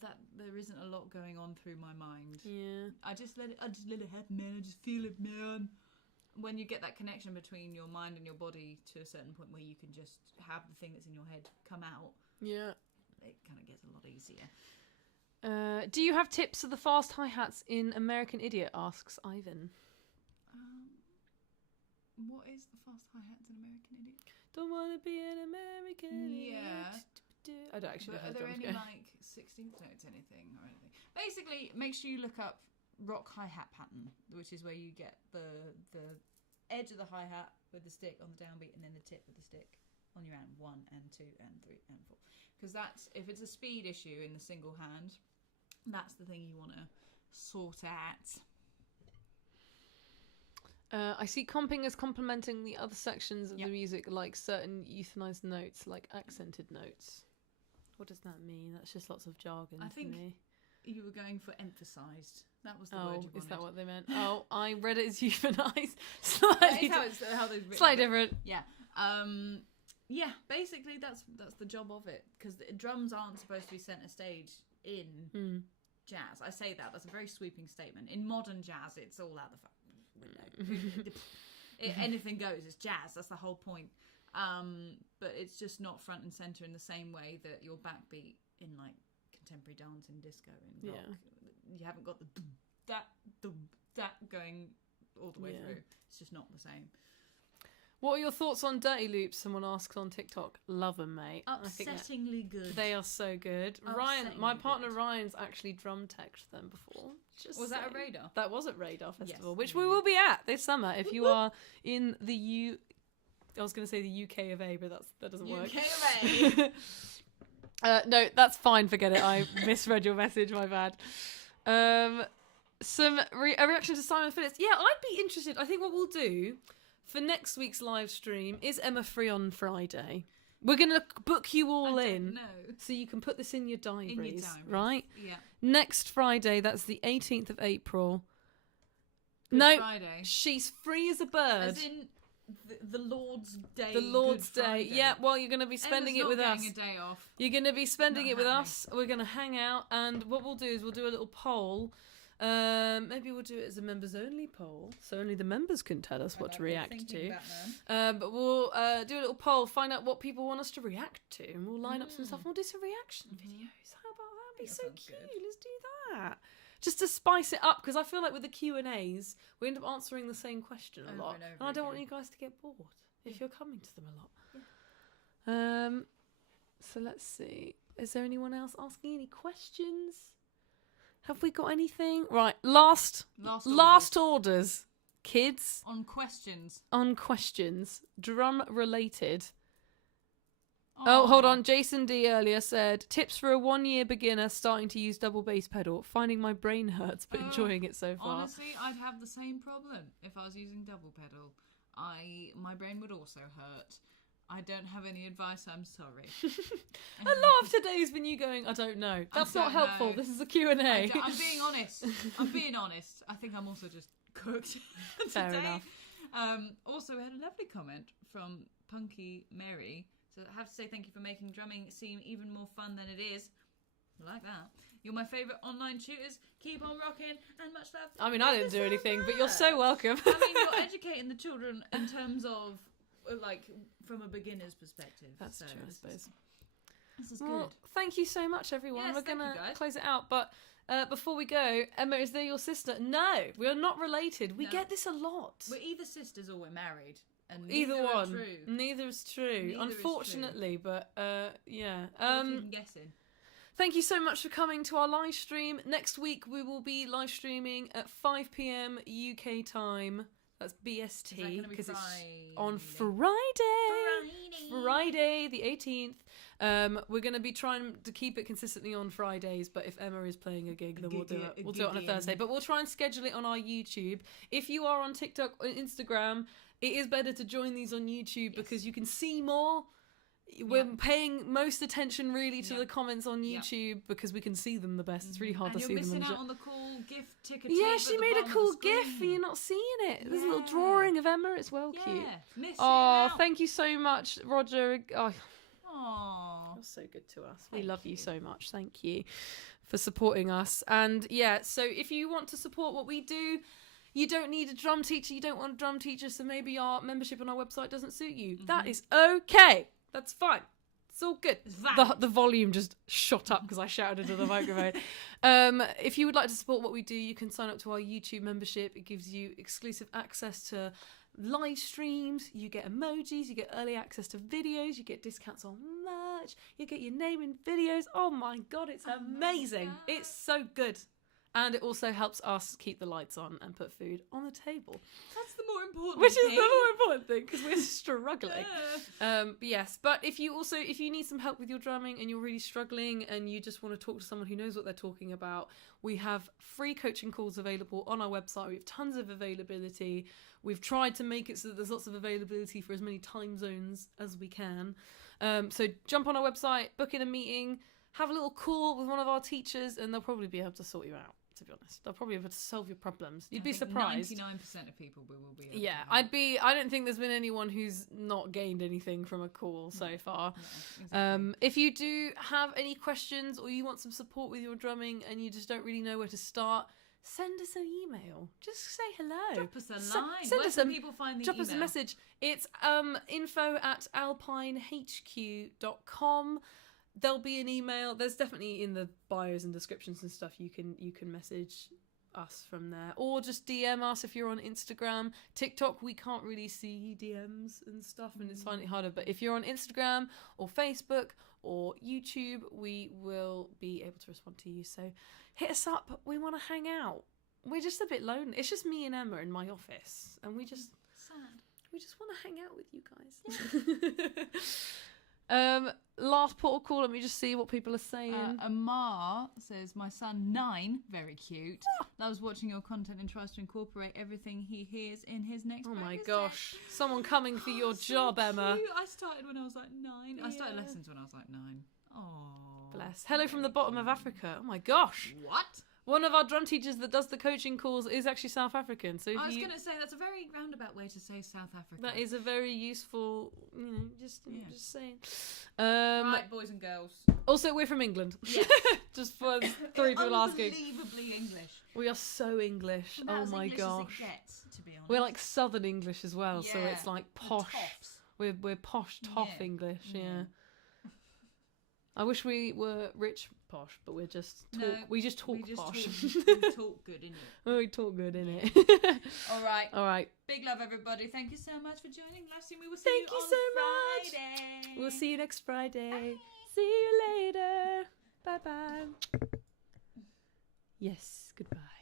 that there isn't a lot going on through my mind. Yeah. I just let it happen, man. I just feel it, man. When you get that connection between your mind and your body to a certain point where you can just have the thing that's in your head come out, Yeah. it kind of gets a lot easier. Do you have tips for the fast hi-hats in American Idiot? Asks Ivan. What is the fast hi-hats in American Idiot? Don't want to be an American Idiot. Yeah. I don't actually But know how are the there drums any go. like 16th notes, anything or anything? Basically, make sure you look up rock hi-hat pattern, which is where you get the edge of the hi-hat with the stick on the downbeat and then the tip with the stick on your hand 1 and 2 and 3 and 4. Because that's, if it's a speed issue in the single hand, that's the thing you want to sort out. I see comping as complementing the other sections of Yep. the music, like certain euthanized notes, like accented notes. What does that mean? That's just lots of jargon I to think me. You were going for emphasised. That was the word Oh, you is wanted. that what they meant? Oh, I read it as euthanized. That Slightly, is how they've written slightly it. different. Yeah. Yeah, basically that's the job of it, because the drums aren't supposed to be centre stage in jazz. I say that's a very sweeping statement. In modern jazz, it's all out the window. Anything goes. It's jazz. That's the whole point. But it's just not front and centre in the same way that your backbeat in like contemporary dance and disco and rock. Yeah. You haven't got the that going all the way through. It's just not the same. What are your thoughts on dirty loops? Someone asks on TikTok. Love them, mate. I think that Upsettingly good. they are so good. Ryan, Upsettingly my partner good. Ryan's actually drum teched them before. Just Was that saying. a Radar? That was at Radar Festival, Yes. which we will be at this summer. If you are in the I was going to say the UK of A, but that doesn't work. UK of A. No, that's fine. Forget it. I misread your message. My bad. A reaction to Simon Phillips. Yeah, I'd be interested. I think what we'll do for next week's live stream is Emma free on Friday. We're going to book you all in. No. So you can put this in your diaries, diaries. right? Yeah. Next Friday, that's the 18th of April. Good No, Friday. she's free as a bird. As in the Lord's Day. The Lord's Good Day. Friday. Yeah, well, you're going to be spending Emma's it with not us. getting a day off. You're going to be spending Not it with happening. us. We're going to hang out, and what we'll do is we'll do a little poll. Maybe we'll do it as a members only poll, so only the members can tell us what to react to. But we'll do a little poll, find out what people want us to react to, and we'll line up some stuff. And we'll do some reaction videos. How about that? That'd be so cute. Good. Let's do that. Just to spice it up, because I feel like with the Q&As, we end up answering the same question a lot, and I don't want you guys to get bored if you're coming to them a lot. So let's see. Is there anyone else asking any questions? Have we got anything? Right, last orders. Kids. On questions. Drum related. Oh, hold on. Jason D earlier said, tips for a 1-year beginner starting to use double bass pedal. Finding my brain hurts, but enjoying it so far. Honestly, I'd have the same problem if I was using double pedal. My brain would also hurt. I don't have any advice, I'm sorry. A lot of today's been you going, I don't know. That's not helpful. Know. This is a Q&A. I'm being honest. I think I'm also just cooked today. Fair enough. Also, we had a lovely comment from Punky Mary. So I have to say thank you for making drumming seem even more fun than it is. I like that. You're my favourite online tutors. Keep on rocking and much love. I mean, I didn't do anything, but you're so welcome. I mean, you're educating the children in terms of, like, from a beginner's perspective. That's true, I suppose. This is good. Thank you so much, everyone. Yes, we're going to close it out, but before we go, Emma, is there your sister? No, we are not related. We get this a lot. We're either sisters or we're married. And either one. True. Neither is true, unfortunately, but yeah. I'm guessing. Thank you so much for coming to our live stream. Next week we will be live streaming at 5 p.m. UK time. That's BST because it's on Friday the 18th. We're going to be trying to keep it consistently on Fridays, but if Emma is playing a gig, then we'll do it. We'll do it on a Thursday, but we'll try and schedule it on our YouTube. If you are on TikTok or Instagram, it is better to join these on YouTube because you can see more. We're paying most attention really to the comments on YouTube because we can see them the best. It's really hard to see them. You're missing out on the cool GIF ticker tape. Yeah, she made a cool GIF and you're not seeing it. There's a little drawing of Emma. It's well cute. Thank you so much, Roger. You're so good to us. We love you so much. Thank you for supporting us. And so if you want to support what we do, you don't need a drum teacher, you don't want a drum teacher, so maybe our membership on our website doesn't suit you. That is okay. That's fine. It's all good. The volume just shot up because I shouted into the microphone. If you would like to support what we do, you can sign up to our YouTube membership. It gives you exclusive access to live streams, you get emojis, you get early access to videos, you get discounts on merch, you get your name in videos. Oh my God, it's amazing. It's so good. And it also helps us keep the lights on and put food on the table. That's the more important thing. Which is the more important thing because we're struggling. But if you need some help with your drumming and you're really struggling and you just want to talk to someone who knows what they're talking about, we have free coaching calls available on our website. We have tons of availability. We've tried to make it so that there's lots of availability for as many time zones as we can. So jump on our website, book in a meeting, have a little call with one of our teachers, and they'll probably be able to sort you out. To be honest, they'll probably be able to solve your problems. You'd be surprised. 99% of people will be. I don't think there's been anyone who's not gained anything from a call so far. Exactly. If you do have any questions or you want some support with your drumming and you just don't really know where to start, send us an email. Just say hello. Drop us a line. People find the drop email? Us a message. It's info@alpinehq.com. There'll be an email. There's definitely in the bios and descriptions and stuff you can message us from there, or just DM us if you're on Instagram. TikTok, we can't really see DMs and stuff, and it's finding it harder. But if you're on Instagram or Facebook or YouTube, we will be able to respond to you. So hit us up. We want to hang out. We're just a bit lonely. It's just me and Emma in my office, and we just want to hang out with you guys. Last portal call, let me just see what people are saying. Amar says, my son 9, very cute, loves watching your content and tries to incorporate everything he hears in his next practice. My gosh, someone coming for your job, cute. Emma. I started when I was like 9. I started lessons when I was like 9. Oh, bless. Hello from the bottom of Africa. Oh my gosh. What? One of our drum teachers that does the coaching calls is actually South African. So if I was going to say that's a very roundabout way to say South Africa. that is a very useful, just saying. Right, boys and girls. Also, we're from England. Yes. Just for 3 people asking. Unbelievably English. We are so English. About oh my English gosh. as it gets, to be honest. We're like Southern English as well, so it's like posh. Toffs. We're posh, toff English. Yeah. I wish we were rich posh, but we just talk posh. We talk good, innit? We talk good, innit? All right. Big love, everybody. Thank you so much for joining. We will see you on Friday. We'll see you next Friday. Bye. See you later. Bye bye. Yes, goodbye.